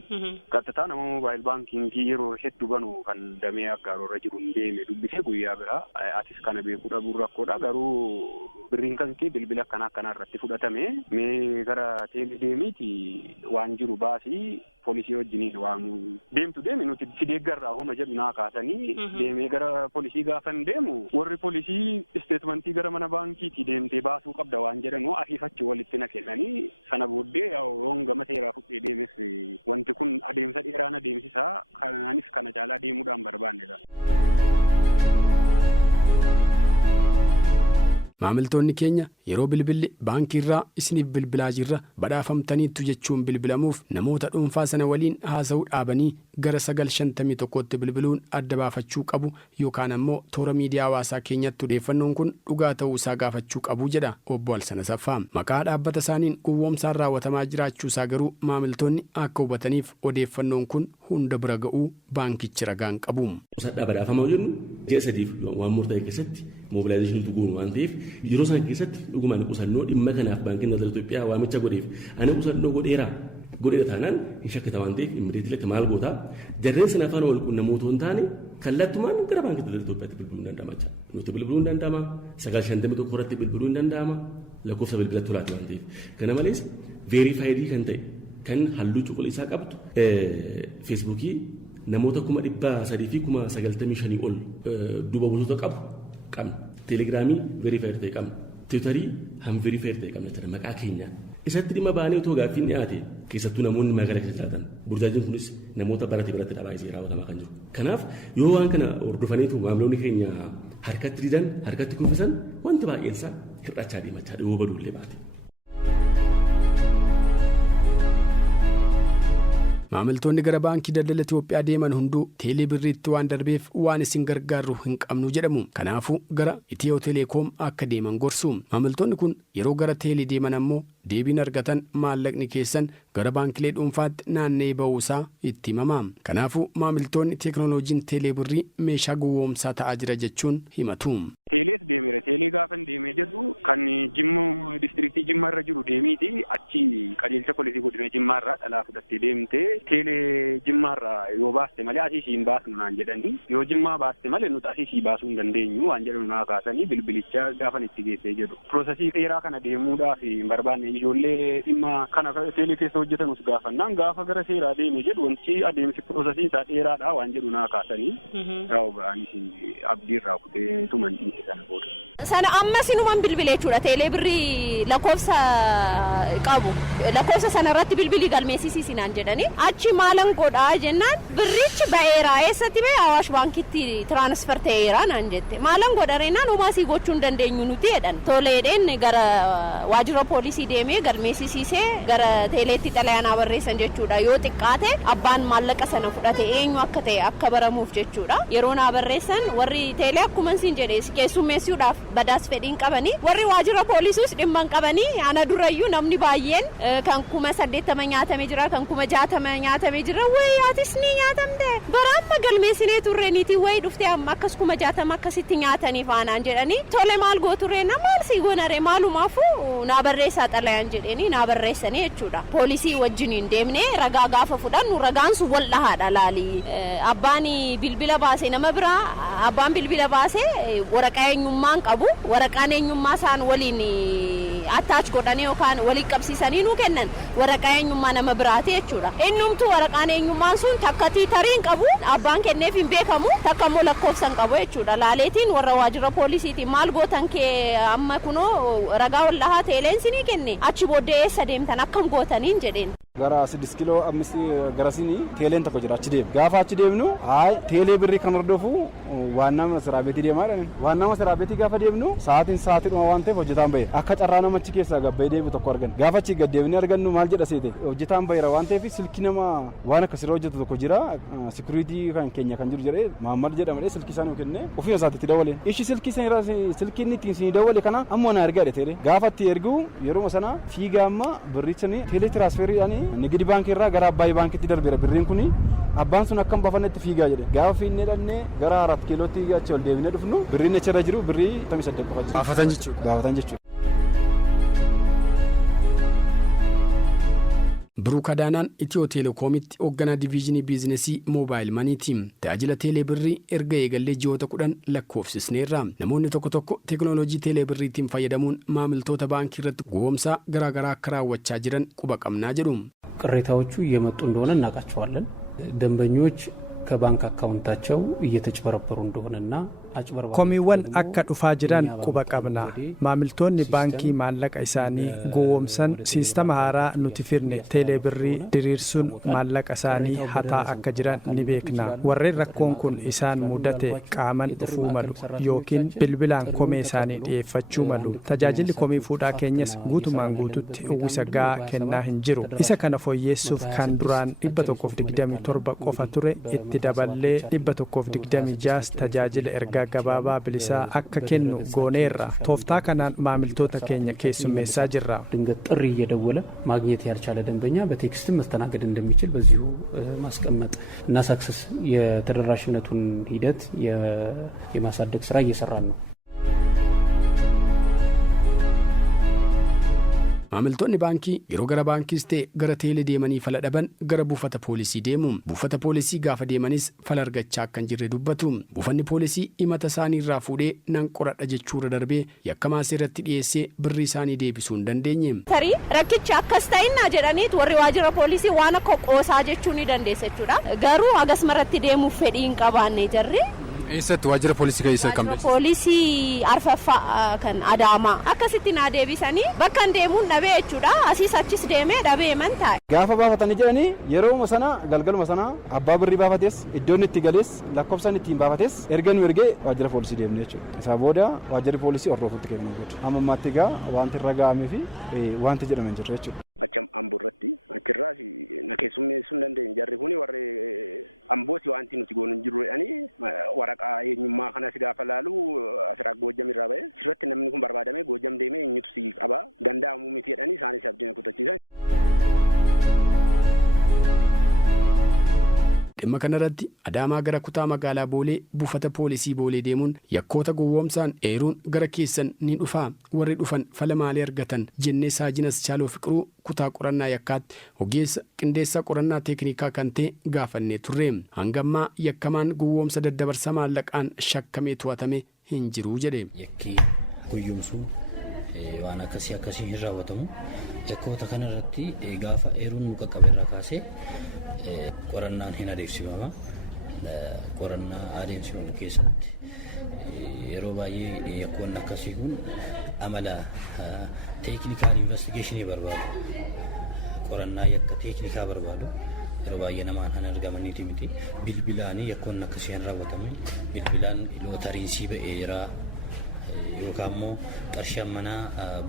qaxxataa nama moobaayil baankingii yeroo hedduu banu kan damee aggaaroorra jiru hin deeme dubbisee guyyaa biraa atis kana beekuu dhabuun rakkoodha garuu birriin kan kee bilbila akkanaa irratti fudhatame mee gara teelee deemiiti waan jiru baasii poolisii wajjiniin waamu deemtu deemi nuti si deeggarraa homa jedhu naa kaasanii deemee gara poolisii gaafan deemu warri poolisii isteetmentii gara mana baankiitii deemtee baasuu qabda waan jedhanuu afiifachi walitti na kennanii sana booddee yoon gama seeraa fudhee deemes wanti kun adeemsa dheeraan adeemsisaa kanaanis kana caalaa deemuudhaan barbaannedha. Maamiltoonni keenya yeroo bilbilli baankii irraa isiniif bilbilaa jirra badhaafamtaniittu jechuun bilbilamuuf namoota dhuunfaa sana waliin haasa'uu dhaabanii gara 951tti bilbiluun adda baafachuu qabu yookaan ammoo toora miidiyaa hawaasaa keenyatti odeeffannoon kun dhugaa ta'uu isaa gaafachuu qabu jedha obbo Alsana Saffaa. Maqaa dhaabbata isaaniin gowwoomsaan raawwatamaa jiraachuu isaa garuu maamiltoonni akka hubataniif odeeffannoon kun hunda bira ga'uu baankichi ragaan qabu. Qusadhaa badhaafamaa jennu ji'a sadiif waan murtaa'e keessatti moobilaayizeeshiniitu goonu waan ta'eef yeroo isaan keessatti dhugumaan qusannoo dhimma kanaaf baankiin daldala Itoophiyaa waamicha godheef ani qusannoo godheera taanaan hin shakkita waan ta'eef immideetii lakka maal gootaa jarreen sana afaan wal quunnamoo otoo hin taane kallattumaan gara baankii daldala Itoophiyaatti bilbiluu hin danda'ama jecha nuti bilbiluu hin danda'ama 951 irratti bilbiluu hin danda'ama lakkoofsa bilbilatti tolaatu waan ta'eef kana malees veerifaayidii kan ta'e kan halluu cuquliisaa qabdu feesbuukii namoota 395,095 ol duuba buutota qabu qabna. Teelegiraamii veerifaayid ta'e qabna. Tiwutarii veerifaayid ta'e qabna jechuudha maqaa keenyaan. Isatti dhimma baanee otoo gaaffiin dhiyaate keessattuu namoonni magaalaa keessa jiraatan burjaajiin kunis namoota barate biratti dhabaayisee raawwatamaa kan jiru. Kanaaf yoo waan kana hordofaniitu maamiloonni keenya harkatti didan harkatti kuffisan wanti baay'een isaa hir'achaa deemachaa yoo baduullee baate. Maamiltoonni gara baankii daldala Itoophiyaa deeman hunduu teelee birriitti waan darbeef waan isin gargaaru hin qabnu jedhamu. Kanaafuu gara Itiyoo Teleekoom akka deeman gorsu. Maamiltoonni kun yeroo gara teelee deeman ammoo deebiin argatan maallaqni keessan gara baankilee dhuunfaatti naanna'ee ba'uusaa itti himama. Kanaafuu maamiltoonni teekinooloojiin teelee birrii meeshaa gowwoomsaa ta'aa jira jechuun himatu. Teelees deemeera. Teelee gaafan deemee jedhu kan Jimma diistiriiktii Jimmaarra jiru deemiiti achi qajeelcha poolisii godina Jimmaarraa dhalaa fudhattee deemtee teelee Jimmaarraa yoo baaste malee asii hin baasnu naan jedhanii yoo Jimmaa baaste malee nuti asii baasuu hin dandeenyu waan jedhu naa kaasanii bilbilicha gaafan itti geessee jedhu. Piroosesii dheeraa kana deemuudhaaf hin barbaanne ijoollee dhimma kana teelee keessa hojjetanus gaafannaan gaafa gara seeraa deemee jedhu wanti adeemsi piroosesii isaa dheeraadha waan jedhu naa kaasanii raawwa ba'anii abdiirraa kutee tumantii. Sana amma sinuman bilbilee jechuudha teelee birrii lakkoofsa qabu lakkoofsa sanarratti bilbilii galmeessisii naan jedhanii achi maalan godhaa jennaan birrichi ba'eera eessatti ba'e Awaash baankitti tiraansfer ta'eera naan jette maalan godhareenaan homaasii gochuu hin dandeenyu nuti jedhan toleedheen gara waajjira poolisii deemee galmeessisee gara teeleetti xalayaanaa barreessan jechuudha yoo xiqqaate abbaan maallaqa sana fudhate eenyu akka ta'e akka baramuuf jechuudha yeroo naa barreessan warri teelee akkuma siin jedhee keessummeessuudhaaf badaas fedhiin qabanii warri waajjira poolisiis dhimma qabanii ana durayyuu namni baay'een kan 80 nyaatamee jira kan 60 nyaatamee jira wayaatis ni nyaatamte baraamma galmeessinee turreeniiti wayi dhuftee amma akkas 60 akkasitti nyaatanii faanaan jedhanii tole maal gooturree maal si gonare maalumaafuu naa barreessaa xalayaan jedhanii naa barreessanii jechuudha poolisii wajjiniin deemnee ragaa gaafa fudhannu ragaan sun wal dhahaadha laalii abbaan bilbila baasee nama biraa abbaan bilbila baasee waraqaa eenyummaan qabu waraqaan eenyummaa isaan waliin attach godhanii yookaan walii qabsiisanii nuu kennan waraqaa eenyummaa nama biraati jechuudha. Innumtu waraqaan eenyummaan sun takka tiitariin qabu abbaan kenneef hin beekamu takka immoo lakkoofsan qabu jechuudha. Laaleetiin warra waajjira poolisiitiin maal gootan kee amma kunoo ragaa wal dhahaa teeleen sinii kenne achi booddee eessa deemtan akkam gootaniin jedheen. Gara 6 kiiloo ammis garasini teeleen tokko jira achi deemu. Gaafa achi deemnu teelee birrii kan hordofu waannaa masraa beetii deemaa jedhani. Waannaa masraa beetii gaafa deemnu sa'aatiidhuma waan ta'eef hojjetaan bahe. Akka carraa namachi keessaa gabbee deebi'u tokko argan. Gaafa achi gad deebinee argannu maal jedha seete hojjetaan baheera waan ta'eef silkii nama waan akkasirra hojjetu tokko jira. Sikuriitii kan keenya kan jiru jedhee Mahammad jedhama silkii isaa nuu kennee ofii isaatiitti dawwale. Ishi silkii inni ittiin isin dawwale kana ammoo na ergaa jedhe gaafa itti ergu yeroo sana fiigaa amma birrichani teelee tiraansferiidhaani nigidi baankii irraa gara Abbaay baankitti darbeera birriin kuni abbaan sun akkam bafannetti fiigaa jedhe gaafa fiinnee dhannee gara 4 kiilootti achi ol deebinee dhufnu birriin achirra jiru birrii 58 qofa jira. Baafatan jechuudha. Biruu Kadaanaan Itiyoo Teelekoomitti hoogganaa diviizhinii biizinesii moobaayil maniiti. Tajaajila teelee birrii erga eegallee ji'oota 10 lakkoofsisneerra. Namoonni tokko tokko teekinooloojii teelee birriitiin fayyadamuun maamiltoota baankii irratti gowwoomsaa garaagaraa akka raawwachaa jiran quba qabnaa jedhu. ቅሬታዎቹ እየመጡ እንደሆነ እናውቃቸዋለን። ደንበኞች ከባንክ አካውንታቸው እየተጭበረበሩ እንደሆነና komiiwwan akka dhufaa jiran quba qabna. Maamiltoonni baankii maallaqa isaanii gowwoomsan siistama haaraa nuti firne teelee birrii diriirsuun maallaqa isaanii hataa akka jiran ni beekna. Warreen rakkoon kun isaan mudate qaaman dhufuu malu yookiin bilbilaan komee isaanii dhiyeeffachuu malu. Tajaajilli komii fuudhaa keenyas guutumaan guututti uwwisa gahaa kennaa hin jiru. Isa kana fooyyeessuuf kan duraan 127 qofa ture itti daballee 126 tajaajila ergaa gabaabaa bilisaa akka kennu gooneerra. Tooftaa kanaan maamiltoota keenya keessummeessaa jirra. ድንገት ጥሪ እየደወለ ማግኘት ያልቻለ ደንበኛ በቴክስትም መስተናገድ እንደሚችል በዚሁ ማስቀመጥ እና ሳክሰስ የተደራሽነቱን ሂደት የማሳደግ ስራ እየሰራን ነው። Maamiltoonni baankii yeroo gara baankiis ta'e gara teelee deemanii fala dhaban gara buufata poolisii deemu. Buufata poolisii gaafa deemanis fala argachaa akka hin jirre dubbatu. Buufanni poolisii himata isaanii irraa fuudhee nan qoradha jechuurra darbee yakkamaa irratti dhiyeessee birrii isaanii deebisuu hin dandeenye. Tarii rakkichi akkas ta'inna jedhaniit warri waajjira poolisii waan akka qoosaa jechuu ni dandeessa jechuudha. Garuu akkasumarratti deemuuf fedhii hin qabaanne jarri. Eessatti waajjira poolisii keessa kam dha? Poolisii Arfaffaa kan Adaamaa akkasitti naa deebisanii bakka hin deemuun dhabee jechuudha. Asiis achis deemee dhabee man taa'e. Gaafa baafatanii jedhanii yerooma sana galgaluma sana abbaa birrii baafates iddoon itti galees lakkoofsan ittiin baafates erga nu ergee waajjira poolisii deemne jechuudha. Isaa booda waajjirri poolisii ordofuutti kennuu godha. Amma ammaatti egaa wanti irra ga'amee fi wanti jedhame hin jirre jechuudha. Acham Amboo irratti achirraas na keessummeessuu hin dandeenye jarri kuni warri Ambooti wanti nuti goonu hin jiru jedhanii waraqaa eenyummaa kanas gaafa laalu asirraa Goojjam irraa ba'e irratti namni kun barbaadamee Goojjam deemee eenyutu si qaba danda'amuu miti jedhanii isaanis abdiin kutachiisan. Dhimma kanarratti Adaamaa gara kutaa magaalaa Boolee buufata poolisii Boolee deemuun yakkoota gowwoomsaan eeruun gara keessan ni dhufaa warri dhufan fala maalii argatan jennee Saajinas Chaaloo Fiqiruu kutaa qorannaa yakkaatti ogeessa qindeessaa qorannaa teeknikaa kan ta'e gaafannee turre. Hangammaa yakkamaan gowwoomsa daddabarsa maallaqaan shakkamee to'atame hin jiru jedhe. Yakkii guyyumsuun waan akkasii hin raawwatamu. Yakkoota kanarratti gaafa eeruun nu qaqqabe irraa kaasee qorannaan hin adeemsifama. Qorannaa adeemsifamu keessatti yeroo baay'ee yakkoonni akkasii kun amala teeknikaal investigeeshinii barbaadu. Qorannaa yakka teeknikaa barbaadu. Yeroo baay'ee namaan kan argamaniiti miti. Bilbilaanii yakkoonni akkasii hin raawwatamu. Bilbilaan lootariin sii ba'eeraa yookaan immoo qarshii manaa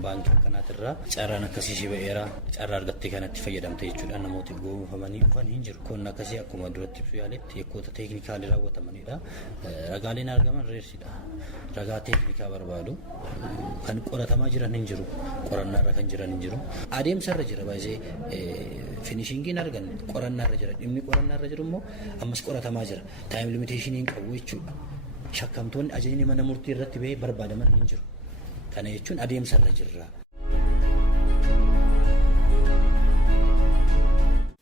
baankii kanaatirraa carraan akkasii si ba'eera carraa argattee kanatti fayyadamte jechuudha. Namooti gowwoomfamanii dhufan hin jiru. Kun akkasii akkuma duratti ibsu yaaletti yakkoota teeknikaalii raawwatamanidha. Ragaaleen argaman reessidha. Ragaa teeknikaa barbaadu kan qoratamaa jiran hin jiru. Qorannaarra kan jiran hin jiru. Adeemsarra jira baay'ee finishingiin argan qorannaarra jira. Dhimmi qorannaarra jiru immoo ammas qoratamaa jira. Taayim limiteeshiniin qabu jechuudha. Shakkamtoonni ajajni mana murtii irratti ba'ee barbaadaman hin jiru. Kana jechuun adeemsarra jirra.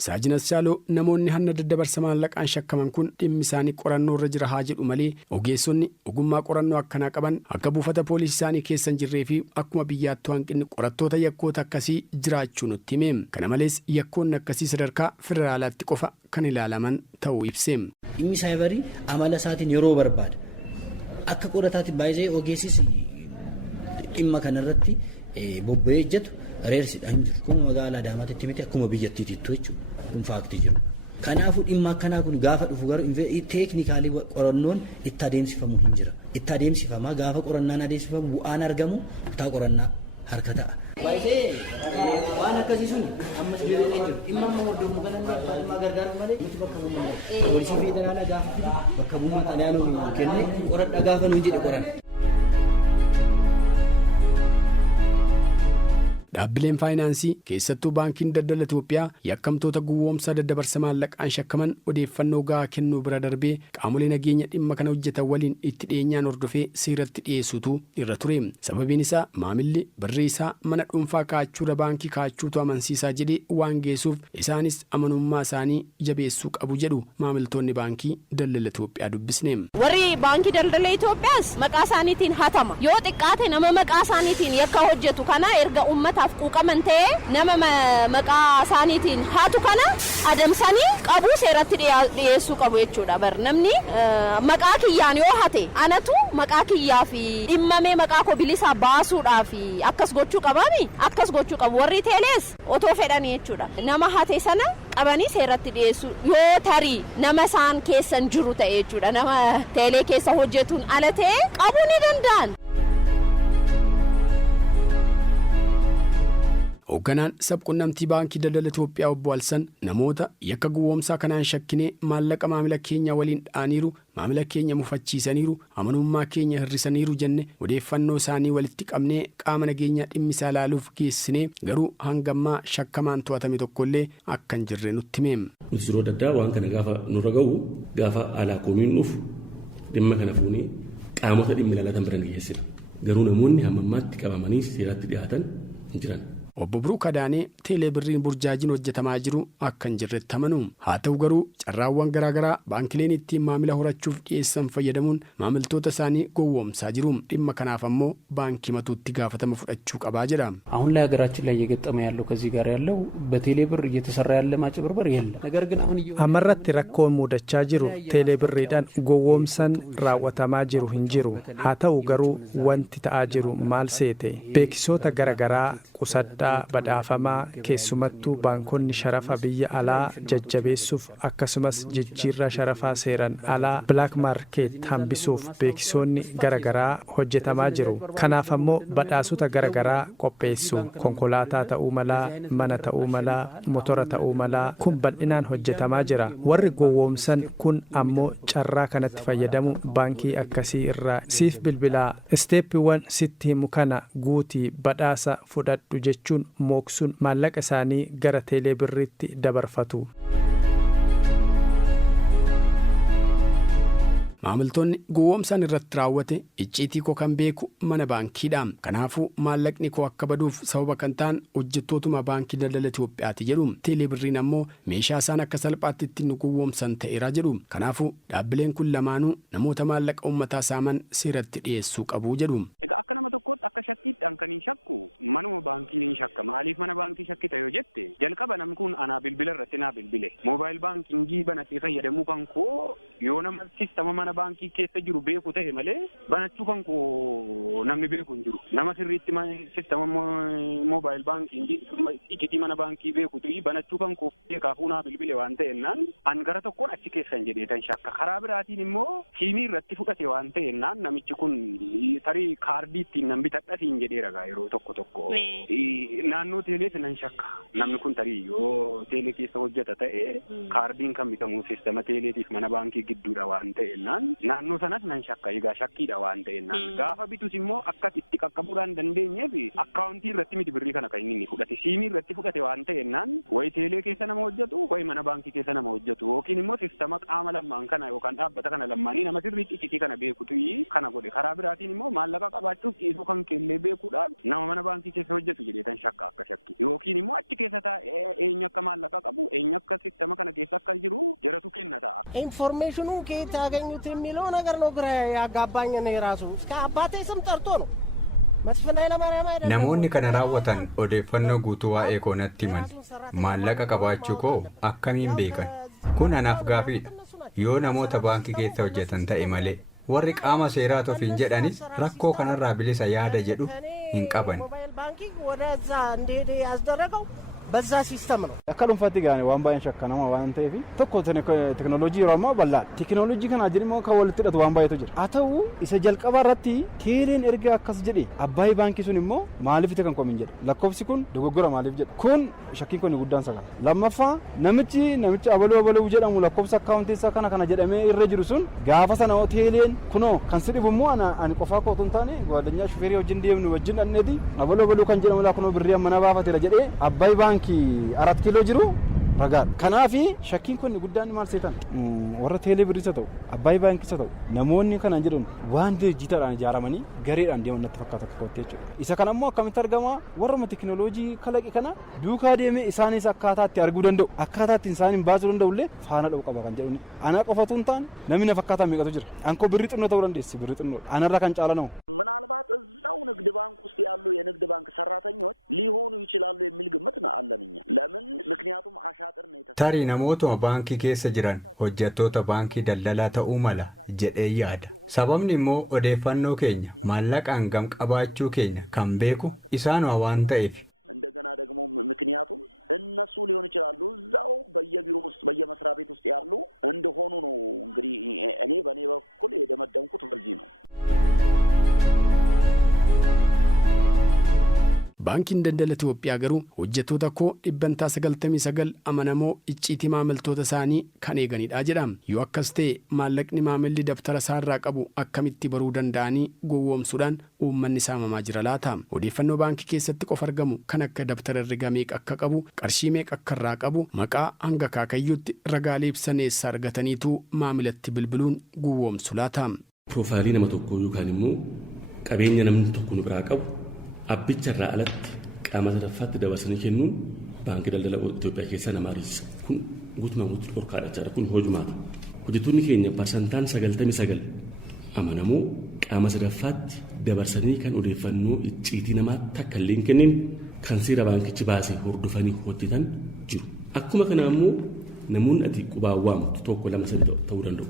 Saajinas Chaaloo namoonni hanna daddabarsa maallaqaan shakkaman kun dhimmi isaanii qorannoo irra jira haa jedhu malee ogeessonni ogummaa qorannoo akkanaa qaban akka buufata poolisii isaanii keessa hin jirree fi akkuma biyyaattuu hanqinni qorattoota yakkoota akkasii jiraachuu nutti hime. Kana malees yakkoonni akkasii sadarkaa federaalaatti qofa kan ilaalaman ta'uu ibse. Dhimmi saayibarii amala isaatiin yeroo barbaada. Akka qorataatti baay'ee ogeessis dhimma kanarratti bobba'ee jettu reersidha hin jiru. Kun magaalaa Adaamaatti miti akkuma biyyattiitittu jechuudha. Kun faaktii jiru. Kanaafuu dhimma akkanaa kun gaafa dhufu garuu teeknikaalii qorannoon itti adeemsifamu hin jira. Itti adeemsifamaa gaafa qorannaan adeemsifamu bu'aan argamu kutaa qorannaa harka ta'a. Baay'ee waan akkasii sun ammas dirreen hin jiru. Dhimma amma hordofnu kanallee abbaa dhimmaa gargaaruuf malee nuti bakka bu'uun malee. Poolisii federaalaa gaafa bakka bu'uun xalayaan nuti kennee qoradha gaafa nuyi jedhe qoranna. Dhaabbileen faayinaansii keessattuu baankiin daldala Itoophiyaa yakkamtoota gowwoomsaa daddabarsa maallaqaan shakkaman odeeffannoo gahaa kennuu bira darbee qaamolee nageenya dhimma kana hojjetan waliin itti dhiyeenyaan hordofee seeratti dhiyeessuutu irra ture. Sababiin isaa maamilli birrii isaa mana dhuunfaa kaa'achuudha baankii kaa'achuutu amansiisaa jedhee waan geessuuf isaanis amanummaa isaanii jabeessuu qabu jedhu maamiltoonni baankii daldala Itoophiyaa dubbisne. Warri baankii daldala Itoophiyaas maqaa isaaniitiin hatama. Yoo xiqqaate nama maqaa isaaniitiin yakka hojjetu kana erga uummataaf quuqaman ta'ee nama maqaa isaaniitiin hatu kana adamsanii qabu seeratti dhiyeessuu qabu jechuudha. Bar namni maqaa kiyyaan yoo hate anatu maqaa kiyyaa fi dhimmamee maqaa koo bilisaa baasuudhaaf akkas gochuu qabaami akkas gochuu qabu. Warri teelees otoo fedhanii jechuudha. Nama hate sana qabanii seeratti dhiyeessuu yoo tarii nama isaan keessan jiru ta'e jechuudha. Nama teelee keessa hojjetuun ala ta'e qabuu ni danda'an. Hoogganaan sabquunnamtii baankii daldala Itoophiyaa obbo Alsan namoota yakka gowwoomsaa kanaan shakkinee maallaqa maamila keenya waliin dha'aniiru maamila keenya mufachiisaniiru amanummaa keenya hirrisaniiru jenne odeeffannoo isaanii walitti qabnee qaama nageenyaa dhimmisaa ilaaluuf geessinee garuu hangammaa shakkamaan to'atame tokkollee akka hin jirre nutti hime. Nuti yeroo adda addaa waan kana gaafa nurra ga'u gaafa alaa koomiin dhufu dhimma kana fuunee qaamota dhimmi ilaalatan bira geessina. Garuu namoonni hammammaatti qabamanii seeratti dhiyaatan hin jiran. Obbo Biruuk Adaanee teelee birriin burjaajiin hojjetamaa jiru akka hin jirretti amanu. Haa ta'u garuu carraawwan garaagaraa baankileen ittiin maamila horachuuf dhiyeessan fayyadamuun maamiltoota isaanii gowwoomsaa jiru. Dhimma kanaaf ammoo baankii matuutti gaafatama fudhachuu qabaa jedha. አሁን ላይ ሀገራችን ላይ እየገጠመ ያለው ከዚህ ጋር ያለው በቴሌ ብር እየተሰራ ያለ ማጭበርበር የለም። ነገር ግን አሁን amarratti rakkoon mudachaa jiru teelee birriidhaan gowwoomsan raawwatamaa jiru hin jiru. Haa ta'u garuu wanti ta'aa jiru maal seete beeksisoota garaagaraa qusaddaa badhaafamaa keessumattuu baankonni sharafa biyya alaa jajjabeessuuf akkasumas jijjiirraa sharafaa seeran alaa black market hambisuuf beeksisoonni garaagaraa hojjetamaa jiru. Kanaaf ammoo badhaasota garaagaraa qopheessu konkolaataa ta'uu malaa mana ta'uu malaa motora ta'uu malaa kun bal'inaan hojjetamaa jira. Warri gowwoomsan kun ammoo carraa kanatti fayyadamu baankii akkasii irraa siif bilbilaa isteeppiiwwan sitti himu kana guutii badhaasa fudhadhu jechuun mooksuun maallaqa isaanii gara teelee birriitti dabarfatu. Maamiltoonni gowwoomsaan irratti raawwate icciitii koo kan beeku mana baankiidha. Kanaafuu maallaqni koo akka baduuf sababa kan ta'an hojjettootuma baankii daldala Itoophiyaati jedhu. Teelee birriin ammoo meeshaa isaan akka salphaatti ittiin gowwoomsan ta'eera jedhu. Kanaafuu dhaabbileen kun lamaanuu namoota maallaqa uummataa saaman seeratti dhiyeessuu qabu jedhu. Egaa akka nama tokkootti akka shakkiidhaan kan hin shakku manuma baankii hin shakka. Maaliif mana baankii shakkita yoo jette jalqaba namni kun anaa bilbila irratti naa bilbile. Moobaayil baankingii banatee fayyadamuu kan koo yoo nama sistama mana baankii keessa jiru beeku ta'e malee banachuu kan koo namni beeku hin jiru. Nama sirriitti sistama moobaayil baankingii icciitii mana baankii beeku ta'e banachuu kan koo beekaafuu naa bilbile waan ta'ennaan an gara tokkoon achi keessan jedhee tan shakka. Karaa biraatiin immoo siimii irratti fudhate waan ta'ennaan namichi kun tarii kaardii ittiin nan bitadhatiin jedhee ragaa yeroo tokko. Naannoo teelees nan shakka. Namni kun tarii yoo teelee keessa hojjeta ta'e kaardiin kan bitamu sistama teeleetiif mana baankii gidduudha waan ta'ennaan naannoo sanas nan shakka. Egaa shakkiidha waan ta'ennaan gaafa bitus immoo akka itti qaqqabuudhaan dandeenyeef akkaawuntii irratti miti birrii kana kan inni fudhate siimii irratti fudhate waan ta'ennaan wayi teelee keessa nama hojjetu wayi mana baankii keessa nama hojjetu yookiin immoo sistama qaama lamaan kana yookaan dhaabbata kana lamaanii nama sirriitti icciitii kana beekutu kana godhe. Karaa biraatiin immoo maallaqa qabaachuuf dhiisuu kan keellee beekuudhaan nama mana baankii keessa hojjetu jedheetan shakka akka shakki yookiin immoo achi keessa taa'ee eenyu akka maallaqa qabu eenyu akka sistama kana keessa akka jiru jaratu kenna ta'a. ኢንፎርሜሽኑ ከየት ያገኙት የሚለው ነገር ነው ግራ ያጋባኝ ነው የራሱ እስከ አባቴ ስም ጠርቶ ነው መስፍን ኃይለማርያም አይደለም። namoonni kana raawwatan odeeffannoo guutuu waa'ee koo natti himan maallaqa qabaachuu koo akkamiin beekan kun anaaf gaafiidha yoo namoota baankii keessa hojjetan ta'e malee warri qaama seeraa tofiin jedhanis rakkoo kanarraa bilisa yaada jedhu hin qaban. በዛ ሲስተም ነው akka dhuunfaatti gaane waan baay'een shakkanama waan ta'eef tokko teknooloojii yeroo ammaa bal'aadha teknooloojii kana ajjin immoo kan walitti hidhatu waan baay'eetu jira haa ta'u isa jalqabaa irratti teeleen erga akkas jedhe Abbaay baankii sun immoo maaliif itti kan komin jedhe lakkoofsi kun dogoggora maaliif jedhe kun shakkiin kun guddaan sagal lammaffaa namichi abaluu jedhamu lakkoofsa akkaawuntii isaa kana jedhamee irra jiru sun gaafa sana teeleen kunoo kan si dhibu immoo ani qofaa kootu hin taane gwaaddanyaa shufeerii wajjin deemnu wajjin dhanneeti abaluu kan jedhamu laa kunoo birrii amma na baafateera jedhee Abbaay baankii 4 kiiloo jiru ragaadha kanaafi shakkiin kun guddaan maal seetan warra teelee birriisa ta'u Abbaay baankisa ta'u namoonni kana jedhan waan diijitaadhaan ijaaramanii gareedhaan deeman natti fakkaata akkootti jechuudha isa kana immoo akkamitti argama warra teknooloojii kalaqe kana duukaa deemee isaanis akkaataatti arguu danda'u akkaataatti isaaniin baasuu danda'ullee faana dha'u qaba kan jedhuni ana qofatu hin taane namni na fakkaataa meeqatu jira anko birrii xinnoo ta'uu dandeessi birrii xinnoo anarra kan caala ነው ምናልባት እዛው ንግድ ባንክ ውስጥ ያሉ የንግድ ባንክ ሰራተኞች ሊሆኑ ይችላሉ የሚል ግምት አለን እኛ ለምን ምክንያቱም አሻጥር ነው tarii namootuma baankii keessa jiran hojjettoota baankii daldalaa ta'uu mala jedhee yaada sababni immoo odeeffannoo keenya maallaqaan gam qabaachuu keenya kan beeku isaanuma waan ta'eef እንደገና ደግሞ ምክንያቱም እነሱ ሊሆን ይችላሉ እዛው በየቢሮ ውስጥ በየመስሪያ ቤት ውስጥ ያሉ እንደሆኑ ነው እንግዲህ እኔ በኔ በኩል የደመደምኩት በዚህ ነው Baankiin daldala Itoophiyaa garuu hojjettoota koo 99 amanamoo icciitii maamiltoota isaanii kan eeganidha jedha. Yoo akkas ta'e maallaqni maamilli dabtara isaarraa qabu akkamitti baruu danda'anii gowwoomsuudhaan uummanni saamamaa jira laata. Odeeffannoo baankii keessatti qofa argamu kan akka dabtara herregaa meeqa akka qabu qarshii meeqa akka irraa qabu maqaa hanga kaakayyuutti ragaalee ibsan eessa argataniitu maamilatti bilbiluun gowwoomsu laata. Profaayilii nama tokkoo yookaan immoo qabeenya namni tokko nu biraa qabu abbicha irraa alatti qaama sadaffaatti dabarsanii kennuun baankii daldala Itoophiyaa keessa nama ariisa kun guutumaa guutuu dhorkaadha jechuudha kun hojumaata hojjettoonni keenya parsantaan 99 amanamoo qaama sadaffaatti dabarsanii kan odeeffannoo icciitii namaatti akka illee kennin kan seera baankichi baasee hordofanii hojjetan jiru akkuma kana immoo namoonni ati qubaa waamtu tokko lama sadii ta'uu danda'u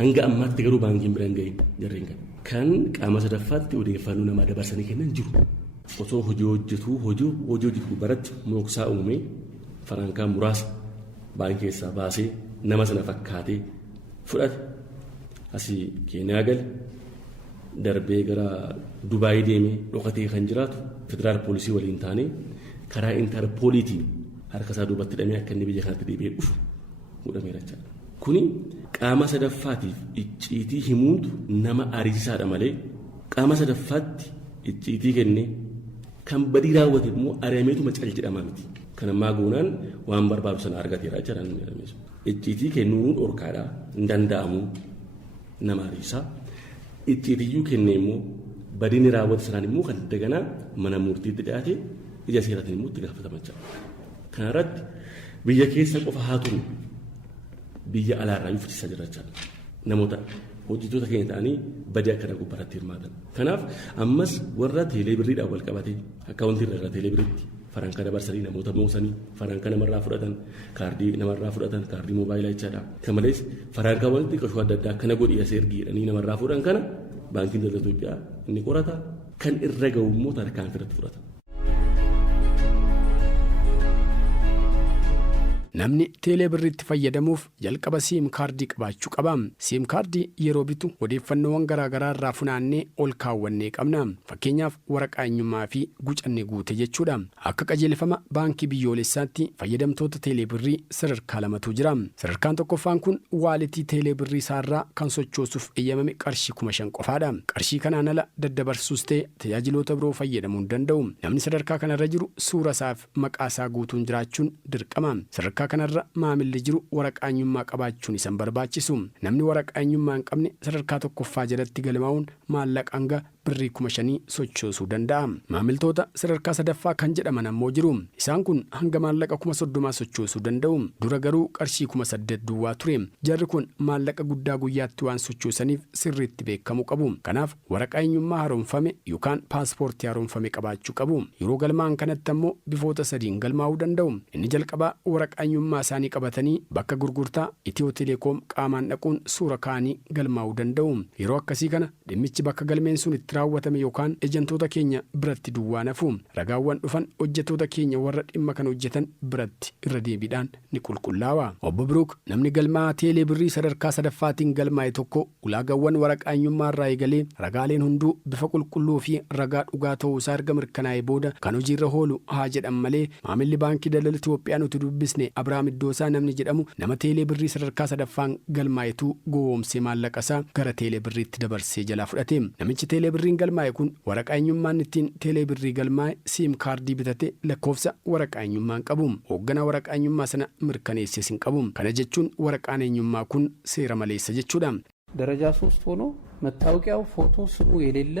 hanga ammaatti garuu baankiin biraan ga'e jarreen kan qaama sadaffaatti odeeffannoo namaa dabarsanii kennan jiru. Osoo hojii hojjetu baratti mooksaa uumee farankaa muraasa baankii keessaa baasee nama sana fakkaatee fudhate asii Keeniyaa gale darbee gara Dubaayii deemee dhokatee kan jiraatu federaal poolisii waliin taanee karaa intarpooliitiin harka isaa duubatti hidhamee akka inni biyya kanatti deebi'ee dhufu godhameera jechuudha. Kuni qaama sadaffaatiif icciitii himuutu nama ariisisaadha malee qaama sadaffaatti icciitii kennee kan badii raawwate immoo ari'ameetuma cal jedhama miti. Kan ammaa goonaan waan barbaadu sana argateera jedhan icciitii kennuun dhorkaadha hin danda'amu nama ariisaa. Icciitiyyuu kennee immoo badiin raawwate sanaan immoo kan daganaa mana murtiitti dhiyaate ija seeratiin immoo itti gaafatama jira. Kana irratti biyya keessa qofa haa turu biyya alaarraa yuuffisiisaa jira jechuudha. Namoota hojjettoota keenya ta'anii badii akkana gubbaratti hirmaatan. Kanaaf ammas warra teelee birriidhaan wal qabatee akkaawuntii irra teelee birriitti farankaa dabarsanii namoota moosanii farankaa namarraa fudhatan kaardii namarraa fudhatan kaardii moobaayilaa jechaadha. Kan malees farankaa walitti qashuu adda addaa akkana godhii as ergi jedhanii namarraa fudhan kana baankiin daldala Itoophiyaa inni qorata kan irra ga'u immoo tarkaanfii fudhata. Namni teelee birriitti fayyadamuuf jalqaba siim kaardii qabaachuu qaba. Siim kaardii yeroo bitu odeeffannoowwan garaagaraa irraa funaannee ol kaawwannee qabna. Fakkeenyaaf waraqaa eenyummaa fi gucanne guute jechuudha. Akka qajeelfama baankii biyyoolessaatti fayyadamtoota teelee birrii sadarkaa lamatu jira. Sadarkaan tokkoffaan kun waalitii teelee birrii isaarraa kan sochoosuuf eeyyamame qarshii 5,000 qofaadha. Qarshii kanaan ala daddabarsuus ta'e tajaajiloota biroo fayyadamuu hin danda'u. Namni sadarkaa kanarra jiru suura isaaf maqaa isaa guutuun jiraachuun dirqama. Sadarkaa kanarra maamilli jiru waraqaa eenyummaa qabaachuun isaan barbaachisu. Namni waraqaa eenyummaa hin qabne sadarkaa tokkoffaa jalatti galmaa'uun maallaqa hanga birrii 5,000 sochoosuu danda'a. Maamiltoota sadarkaa sadaffaa kan jedhaman ammoo jiru. Isaan kun hanga maallaqa 30,000 sochoosuu danda'u. Dura garuu qarshii 8,000 duwwaa ture. Jarri kun maallaqa guddaa guyyaatti waan sochoosaniif sirriitti beekamuu qabu. Kanaaf waraqaa eenyummaa haaromfame yookaan paaspoortii haaromfame qabaachuu qabu. Yeroo galmaa'an kanatti ammoo bifoota sadiin galmaa'uu danda'u. Inni jalqabaa waraqaa eenyummaa isaanii qabatanii bakka gurgurtaa Itiyoo Teleekoom qaamaan dhaquun suura kaanii galmaa'uu danda'u. Yeroo akkasii kana dhimmichi bakka galmeen sun itti irratti raawwatame yookaan ejantoota keenya biratti duwwaa nafu ragaawwan dhufan hojjettoota keenya warra dhimma kan hojjetan biratti irra deebiidhaan ni qulqullaawa. Obbo Biruuk namni galmaa teelee birrii sadarkaa sadaffaatiin galmaa'e tokko ulaagaawwan waraqaa eenyummaa irraa eegalee ragaaleen hunduu bifa qulqulluu fi ragaa dhugaa ta'uu isaa erga mirkanaa'ee booda kan hojiirra oolu haa jedhan malee maamilli baankii daldala Itoophiyaa nuti dubbisne Abiraam Iddoosaa namni jedhamu nama teelee birrii sadarkaa sadaffaan galmaa'etu gowwoomsee maallaqasaa gara teelee birriitti dabarsee jalaa fudhate. Namichi teelee birriin galmaa'e kun waraqaa eenyummaan ittiin teelee birrii galmaa'e siim kaardii bitate lakkoofsa waraqaa eenyummaan qabu. Hoogganaa waraqaa eenyummaa sana mirkaneessees hin qabu. Kana jechuun waraqaan eenyummaa kun seera maleessa jechuudha. ደረጃ 3 ሆኖ መታወቂያው ፎቶ ስሙ የሌለ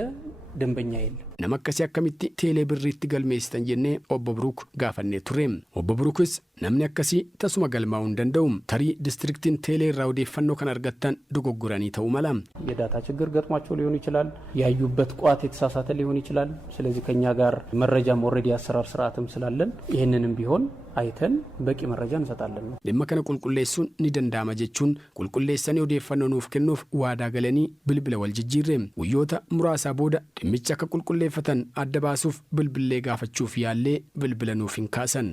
ደንበኛ የለም። nama akkasii akkamitti teelee birriitti galmeessitan jennee obbo Biruuk gaafannee turre. Obbo Biruukis namni akkasii tasuma galmaa'uu hin danda'u. Tarii distriktiin teelee irraa odeeffannoo kan argattan dogoggoranii ta'uu mala. የዳታ ችግር ገጥሟቸው ሊሆን ይችላል። ያዩበት ቋት የተሳሳተ ሊሆን ይችላል። ስለዚህ ከኛ ጋር መረጃም ኦልሬዲ አሰራር ስርዓትም ስላለን ይሄንንም ቢሆን አይተን በቂ መረጃ እንሰጣለን። dhimma kana qulqulleessuun ni danda'ama jechuun qulqulleessanii odeeffannoo nuuf kennuuf waadaa galanii bilbila wal jijjiirre. Guyyoota muraasaa booda dhimmicha akka qulqulleeffatan adda baasuuf bilbilee gaafachuuf yaallee bilbila nuuf hin kaasan.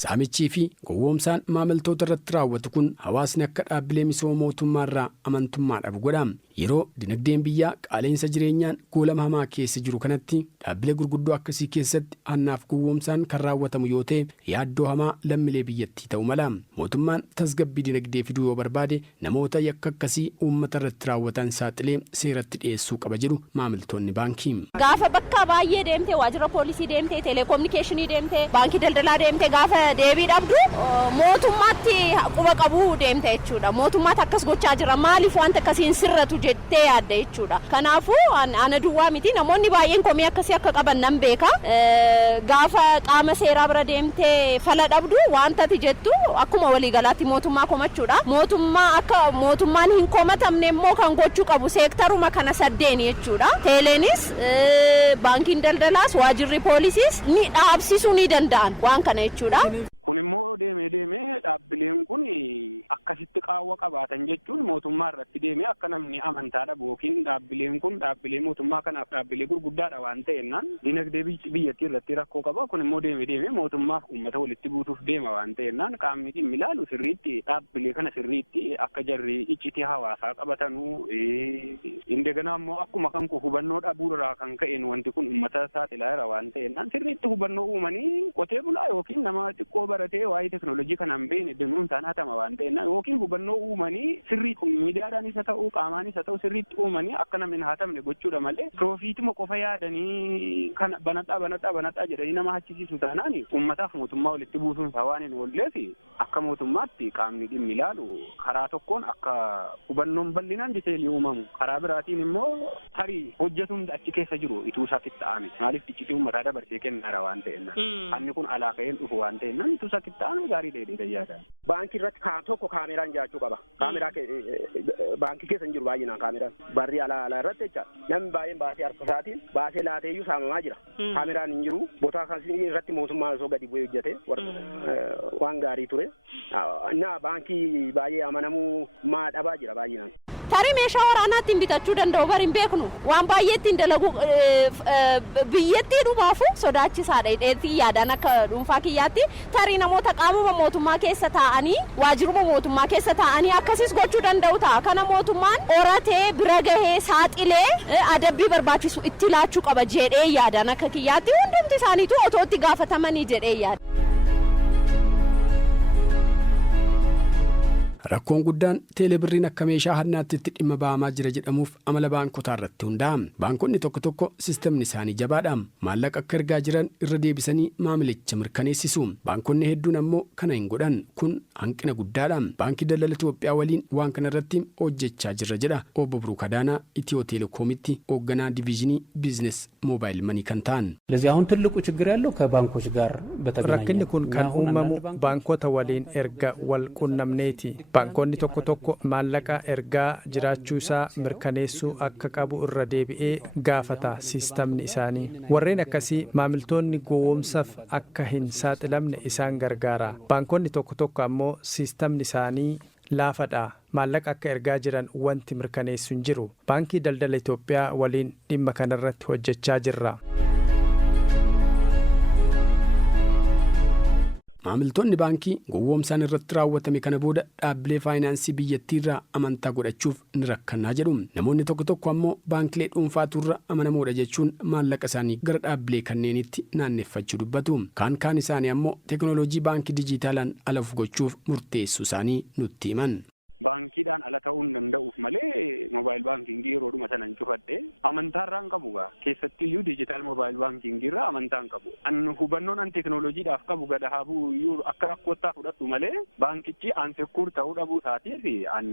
Saamichii fi gowwoomsaan maamiltoota irratti raawwatu kun hawaasni akka dhaabbilee misooma mootummaarraa amantummaa dhabu godha. Yeroo dinagdeen biyyaa qaaleensa jireenyaan goolama hamaa keessa jiru kanatti dhaabbilee gurguddoo akkasii keessatti hannaaf gowwoomsaan kan raawwatamu yoo ta'e yaaddoo hamaa lammiilee biyyattii ta'uu mala. Mootummaan tasgabbii dinagdee fiduu yoo barbaade namoota yakka akkasii uummata irratti raawwatan saaxilee seeratti dhiyeessuu qaba jedhu maamiltoonni baankii. Gaafa bakka baay'ee deemtee waajjira poolisii deemtee teleekominikeeshinii deemtee baankii daldalaa deemtee gaafa deebii dhabdu mootummaatti quba qabuu deemte jechuudha. Mootummaatti akkas gochaa jira maaliif wanta akkasiin sirratu jettee yaadda jechuudha. Kanaafuu ana duwwaa miti namoonni baay'een komii akkasii akka qaban nan beeka. Gaafa qaama seeraa bira deemtee fala dhabdu wantati jettu akkuma waliigalaatti mootummaa komachuudha. Mootummaa akka mootummaan hin komatamne immoo kan gochuu qabu seektaruma kana saddeeni jechuudha. Teeleenis baankiin daldalaas waajjirri poolisiis ni dhaabsisuu ni danda'an waan kana jechuudha. Kun immoo deemee dhaabbileen kun akkasitti qaawwa qabaatan jechuun mootummaa irratti deemee akka namni amantaa dhabu yookiin dhaabbileen kun dhaabbilee mootummaa kanaaf dhaabbilee gurguddaadha waan ta'ennaan dinagdee biyyattii irratti rakkoo qaba. Kun immoo deemee mootummaaf uummata walitti buusuuf deema waan ta'ennaan qaamni dhimmi ilaalu sirriitti dhaabbilee kana sirriitti akka jarri iccitii hawaasaa qabatanuu indeganaa immoo akkuma kan hubannoo dhabuurraa kan ka'een wanti kun uummata saaxilaa jira waan ta'ennaan sirriitti hubannoo uumanii qotee bulaa yookiin nama xiqqoo baratee waa'ee teknoolojii kanaan beekne deemuun isaan hatama waan ta'eef yookiin hubannoo uumanii sirriitti miidiyaadhaan isa ta'uu qaamaan isa ta'u sirriitti uumanii akka namni hin hatamne gochuudha malee piroofiituma qofa yaadanii kana banadhaa jedhanii nama hachisiisu taanaan uummataaf mootummaa walitti buusuun isaa waan hin oolleef akka mootummaatti qaamni dhimmi ilaalu karaa tokkoon akka hubannoon bal'inaan diteelii uumamu karaa biraatiin immoo tarii hojjetuun achi keessa jiru ituu isaa kitta'ame maaliif iccitii uummataa dabarsee kennaara waan ta'eef anni kun alaa ka'een dhufu waan ta'eef tusa kitta'ame gaarii dheedhee yaada. Baankii irratti tokko kaameraan jiraachuu qaba. Kaameraa baankii keessa hin jiru baay'inaan kaameraan. Barri alaa irratti jecha namni baay'een baasee harka isaatiin baasee laateeyyuu saamamaa jira. Kaameraan hin jiru. Botaa akkasii irratti mootummaan osoo gadi bu'ee hojjete waan gaarii ture. Baankii baay'ee amanamuu maa dhabaa jira baay'inaan. Tarii meeshaa waraanaatti hin bitachuu danda'u bari hin beeknu waan baay'eetti hin dalagu biyyattii dhumaafu sodaachisaadha hidheetti yaadaan akka dhuunfaa kiyyaatti tarii namoota qaamuma mootummaa keessa taa'anii waajjiruma mootummaa keessa taa'anii akkasis gochuu danda'u ta'a kana mootummaan horatee bira gahee saaxilee adabbii barbaachisu itti laachuu qaba jedhee yaadaan akka kiyyaatti hundumti isaaniitu otoo itti gaafatamanii jedhee yaada. Rakkoon guddaan teelebirriin akka meeshaa hannaatti itti dhimma ba'amaa jira jedhamuuf amala baankotaa irratti hundaa'a. Baankonni tokko tokko sistemni isaanii jabaadha. Maallaqa akka ergaa jiran irra deebisanii maamilicha mirkaneessisu. Baankonni hedduun ammoo kana hin godhan. Kun hanqina guddaadha. Baankii daldala Itoophiyaa waliin waan kana irratti hojjechaa jirra jedha Obbo Biruuk Adaanaa Itiyoo Teelekoomitti hoogganaa diviizhinii biizines ሞባይል መኒ ከንታን ለዚህ አሁን ትልቁ ችግር ያለው ከባንኮች ጋር በተገናኘ rakkinni kun kan uumamu baankota waliin erga wal qunnamneeti baankonni tokko tokko maallaqa ergaa jiraachuu isaa mirkaneessuu akka qabu irra deebi'ee gaafata siistamni isaanii. Warreen akkasii maamiltoonni gowwoomsaaf akka hin saaxilamne isaan gargaara. Baankonni tokko tokko ammoo siistamni isaanii laafadha. Maallaqa akka ergaa jiran wanti mirkaneessu hin jiru. Baankii Daldala Itoophiyaa waliin dhimma kanarratti hojjechaa jirra. Maamiltoonni baankii gowwoomsaan irratti raawwatame kana booda dhaabbilee faayinaansii biyyattii irraa amantaa godhachuuf ni rakkannaa jedhu. Namoonni tokko tokko ammoo baankilee dhuunfaatu irra amanamoodha jechuun maallaqa isaanii gara dhaabbilee kanneenitti naanneffachuu dubbatu. Kaan isaanii ammoo teekinooloojii baankii dijitaalaan ala gochuuf murteessuu isaanii nutti himan. Baankiidhaan ala ta'uu hin danda'uuf malee moobaayil baankingii yeroodhuma sana hin cufadhe amantaarraa hin qabu gaa keessattiyyuu diijitaal moobaayil baankingirraa amantaa hin qabu. An hubannoon an teekinooloojiidhaaf qabu gada haabuu iyyuu akka rakkoottaa fudhadhu malee baankichi aanseekuur ta'uu dhabuu isaatiif an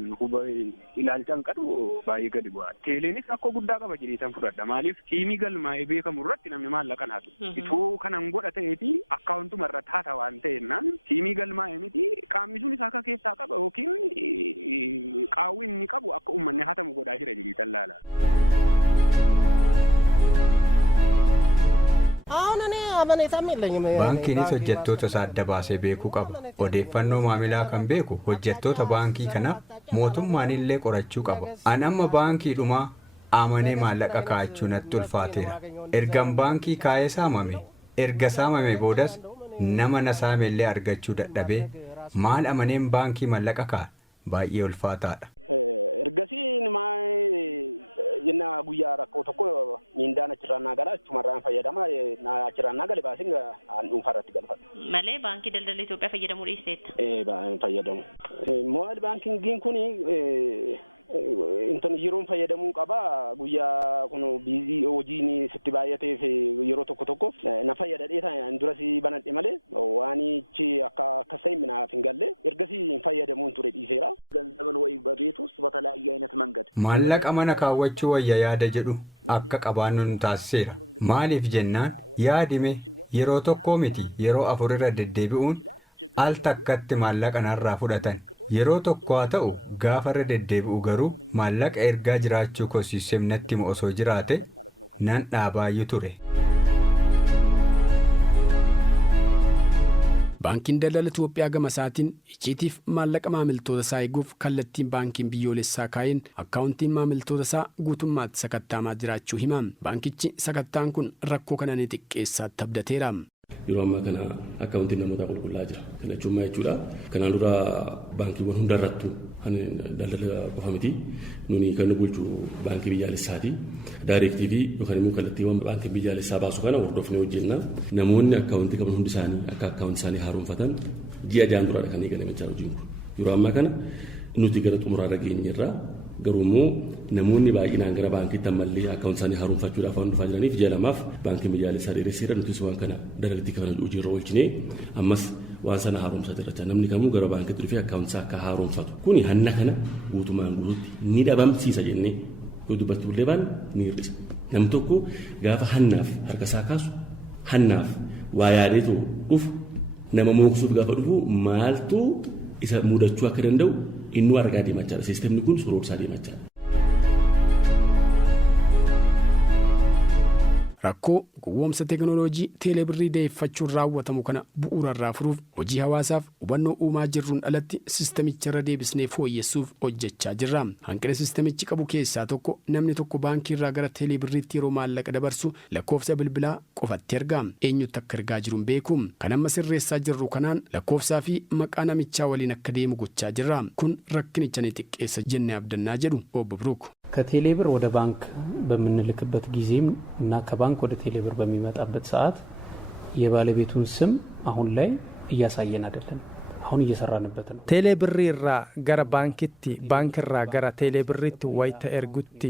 ilaalcha hin qabu baay'ee gadi bu'a. Teeleenis rakkoo guddaa qaba jedheetan fudhadha. Maaliif siimii galmaa'ee beekamu irratti namni maallaqa naatu. Ituu kanan godha ta'eeti akkaawuntuma irra taata waan ta'ennaan siimii galmaa'ee miti qaamni sun isaa akka keessaa qaba yookiin qaawwi inni qabu akka uummanni hatamu godhaa jira jedheetan laala. Baankiinis hojjettoota isaa adda baasee beekuu qaba. Odeeffannoo maamilaa kan beeku hojjettoota baankii kanaaf mootummaan illee qorachuu qaba. An amma baankiidhumaa amanee maallaqa kaa'achuu natti ulfaateera. Ergan baankii kaa'ee saamame, erga saamame boodas nama na saamellee argachuu dadhabee maal amaneen baankii maallaqa kaa'a? Baay'ee ulfaataadha. Ergasii namaa jenna guyyaa rakkoo tokko miindaan achirraan naa gala achumarraan fayyadama achirraan naa gale baasin dhuunfaarratti galfata. Malee baankii Daldala Itoophiyaa fayyadamuu dhiisteetta? Fayyadamu. Moobaayil baankingiin kun intan yeroon fayyadamuu qaba guyyaa kun biizii hojiin sitti baay'ateef yeroo tokko na fayyadadhee duras banadhe malee waanichi akka sayminaaf hin galle ergasii fayyadamuun ture dhiiseera. ገንዘብን ወይ በቤት ውስጥ በተለያየ አይነት መንገድ maallaqa mana kaawwachuu wayya yaada jedhu akka qabaannu nu taasiseera. Maaliif jennaan yaadime yeroo tokkoo miti yeroo 4 irra deddeebi'uun al takkatti maallaqa narraa fudhatan. Yeroo tokko haa ta'u gaafa irra deddeebi'u garuu maallaqa ergaa jiraachuu kosiisemnatti osoo jiraate nan dhaabaayyuu ture. Baankiin Daldala Itoophiyaa gama isaatiin icciitiif maallaqa maamiltoota isaa eeguuf kallattiin baankiin biyyoolessaa kaa'een akkaawuntiin maamiltoota isaa guutummaatti sakattaamaa jiraachuu hima. Baankichi sakattaan kun rakkoo kana ni xiqqeessaatti abdateera. Yeroo ammaa kana akkaawuntiin namootaa qulqullaa'aa jira. Filachuun jechuudha. Kanaan dura baankiiwwan hundarrattu kan daldala qofa miti. Nuni kan nu bulchu baankii biyyaalessaati. Daayirektiivii yookaan immoo kallattiiwwan baankiin biyyaalessaa baasu kana hordofnee hojjenna. Namoonni akkaawuntii qaban hundi isaanii akka akkaawuntii isaanii haaromfatan ji'a jaan duraadha kan eegalamechaa hojiin kun. Yeroo ammaa kana nuti gara xumuraarra geenyerra. Garuu immoo namoonni baay'inaan gara baankiitti ammallee akkaawuntii isaanii haaromfachuudhaaf waan dhufaa jiraniif ji'a lamaaf baankiin biyyaalessaa dheeresseera. Nutis waan kana dalagatti kana hojiirra oolchinee ammas waan sana haaromsaa jirra. Namni kamuu gara baankiitti dhufee akkaawuntii akka haaromfatu kuni hanna kana guutumaan guutuutti ni dhabamsiisa jennee yoo dubbattullee baan ni hir'isa. Namni tokko gaafa hannaaf harka isaa kaasu hannaaf waa yaadeetu dhufu nama mooksuuf gaafa dhufu maaltu isa mudachuu akka danda'u inni argaa deemaa jira. Siistemni kun sororsaa deemaa jira. Rakkoo gowwoomsa teekinooloojii teeleebirrii deeffachuun raawwatamu kana bu'uurarraa furuuf hojii hawaasaaf hubannoo uumaa jirruun alatti siistamicha irra deebisnee fooyyessuuf hojjechaa jirra. Hanqina siistamichi qabu keessaa tokko namni tokko baankii irraa gara teeleebirriitti yeroo maallaqa dabarsu lakkoofsa bilbilaa qofatti erga. Eenyutti akka ergaa jiruun beeku. Kan amma sirreessaa jirru kanaan lakkoofsaa fi maqaa namichaa waliin akka deemu gochaa jirra. Kun rakkinicha ni xiqqeessa jennee abdannaa jedhu obbo Biruuk. ከቴሌብር ወደ ባንክ በምንልክበት ጊዜም እና ከባንክ ወደ ቴሌብር በሚመጣበት ሰዓት የባለቤቱን ስም አሁን ላይ እያሳየን አይደለም። አሁን እየሰራንበት ነው። ቴሌብሪራ ገረ ባንኪቲ ባንክራ ገረ ቴሌብሪቲ ወይተ ኤርጉቲ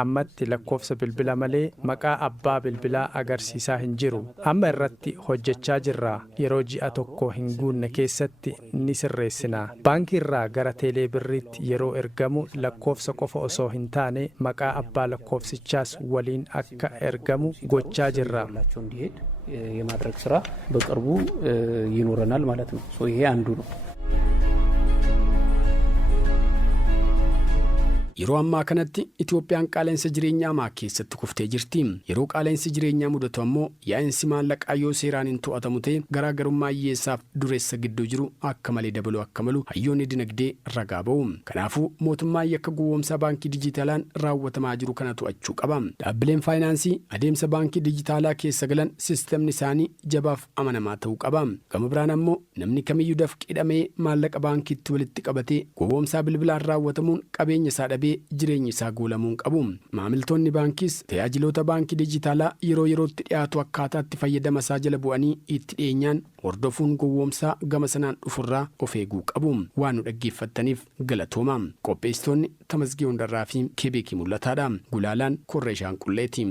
አመት ለኮፍሰ ብልብላ መሌ መቃ አባ ብልብላ አገርሲሳ ሂንጅሩ አመ እረቲ ሆጀቻ ጅራ የሮጂ አቶኮ ሂንጉነ ኬሰቲ ኒስሬስና ባንኪራ ገረ ቴሌብሪቲ የሮ ኤርገሙ ለኮፍሰ ቆፈ ኦሶ ሂንታኔ መቃ አባ ለኮፍስቻስ ወሊን አካ ኤርገሙ ጎቻ ጅራ እንዲሄድ የማድረግ ስራ በቅርቡ ይኖረናል ማለት ነው። ይሄ አንዱ ነው። Yeroo ammaa kanatti Itoophiyaan qaala'insa jireenyaa maa keessatti kuftee jirti. Yeroo qaala'insi jireenyaa mudatu ammoo yaa'insi maallaqaa yoo seeraan hin to'atamu ta'e garaagarummaa hiyyeessaaf dureessa gidduu jiru akka malee dabaluu akka malu hayyoonni dinagdee ragaa ba'u. Kanaafuu mootummaan yakka gowwoomsaa baankii dijitaalaan raawwatamaa jiru kana to'achuu qaba. Dhaabbileen faayinaansii adeemsa baankii dijitaalaa keessa galan siistemni isaanii jabaaf amanamaa ta'uu qaba. Gama biraan ammoo namni kamiyyuu dafqidhamee maallaqa baankiitti walitti qabatee gowwoomsaa bilbilaan raawwatamuun qabeenya isaa dhabee jireenyi isaa guulamuu qabu. Maamiltoonni baankiis tajaajiloota baankii dijitaalaa yeroo yerootti dhiyaatu akkaataatti fayyadama isaa jala bu'anii itti dhiyeenyaan hordofuun gowwoomsaa gama sanaan dhufurraa of eeguu qabu. Waan nu dhaggeeffattaniif galatooma. Qopheessitoonni Tamasgee Hundarraa fi Kebeekii Mul'ataadha. Gulaalaan Korreeshaan Qulleeti.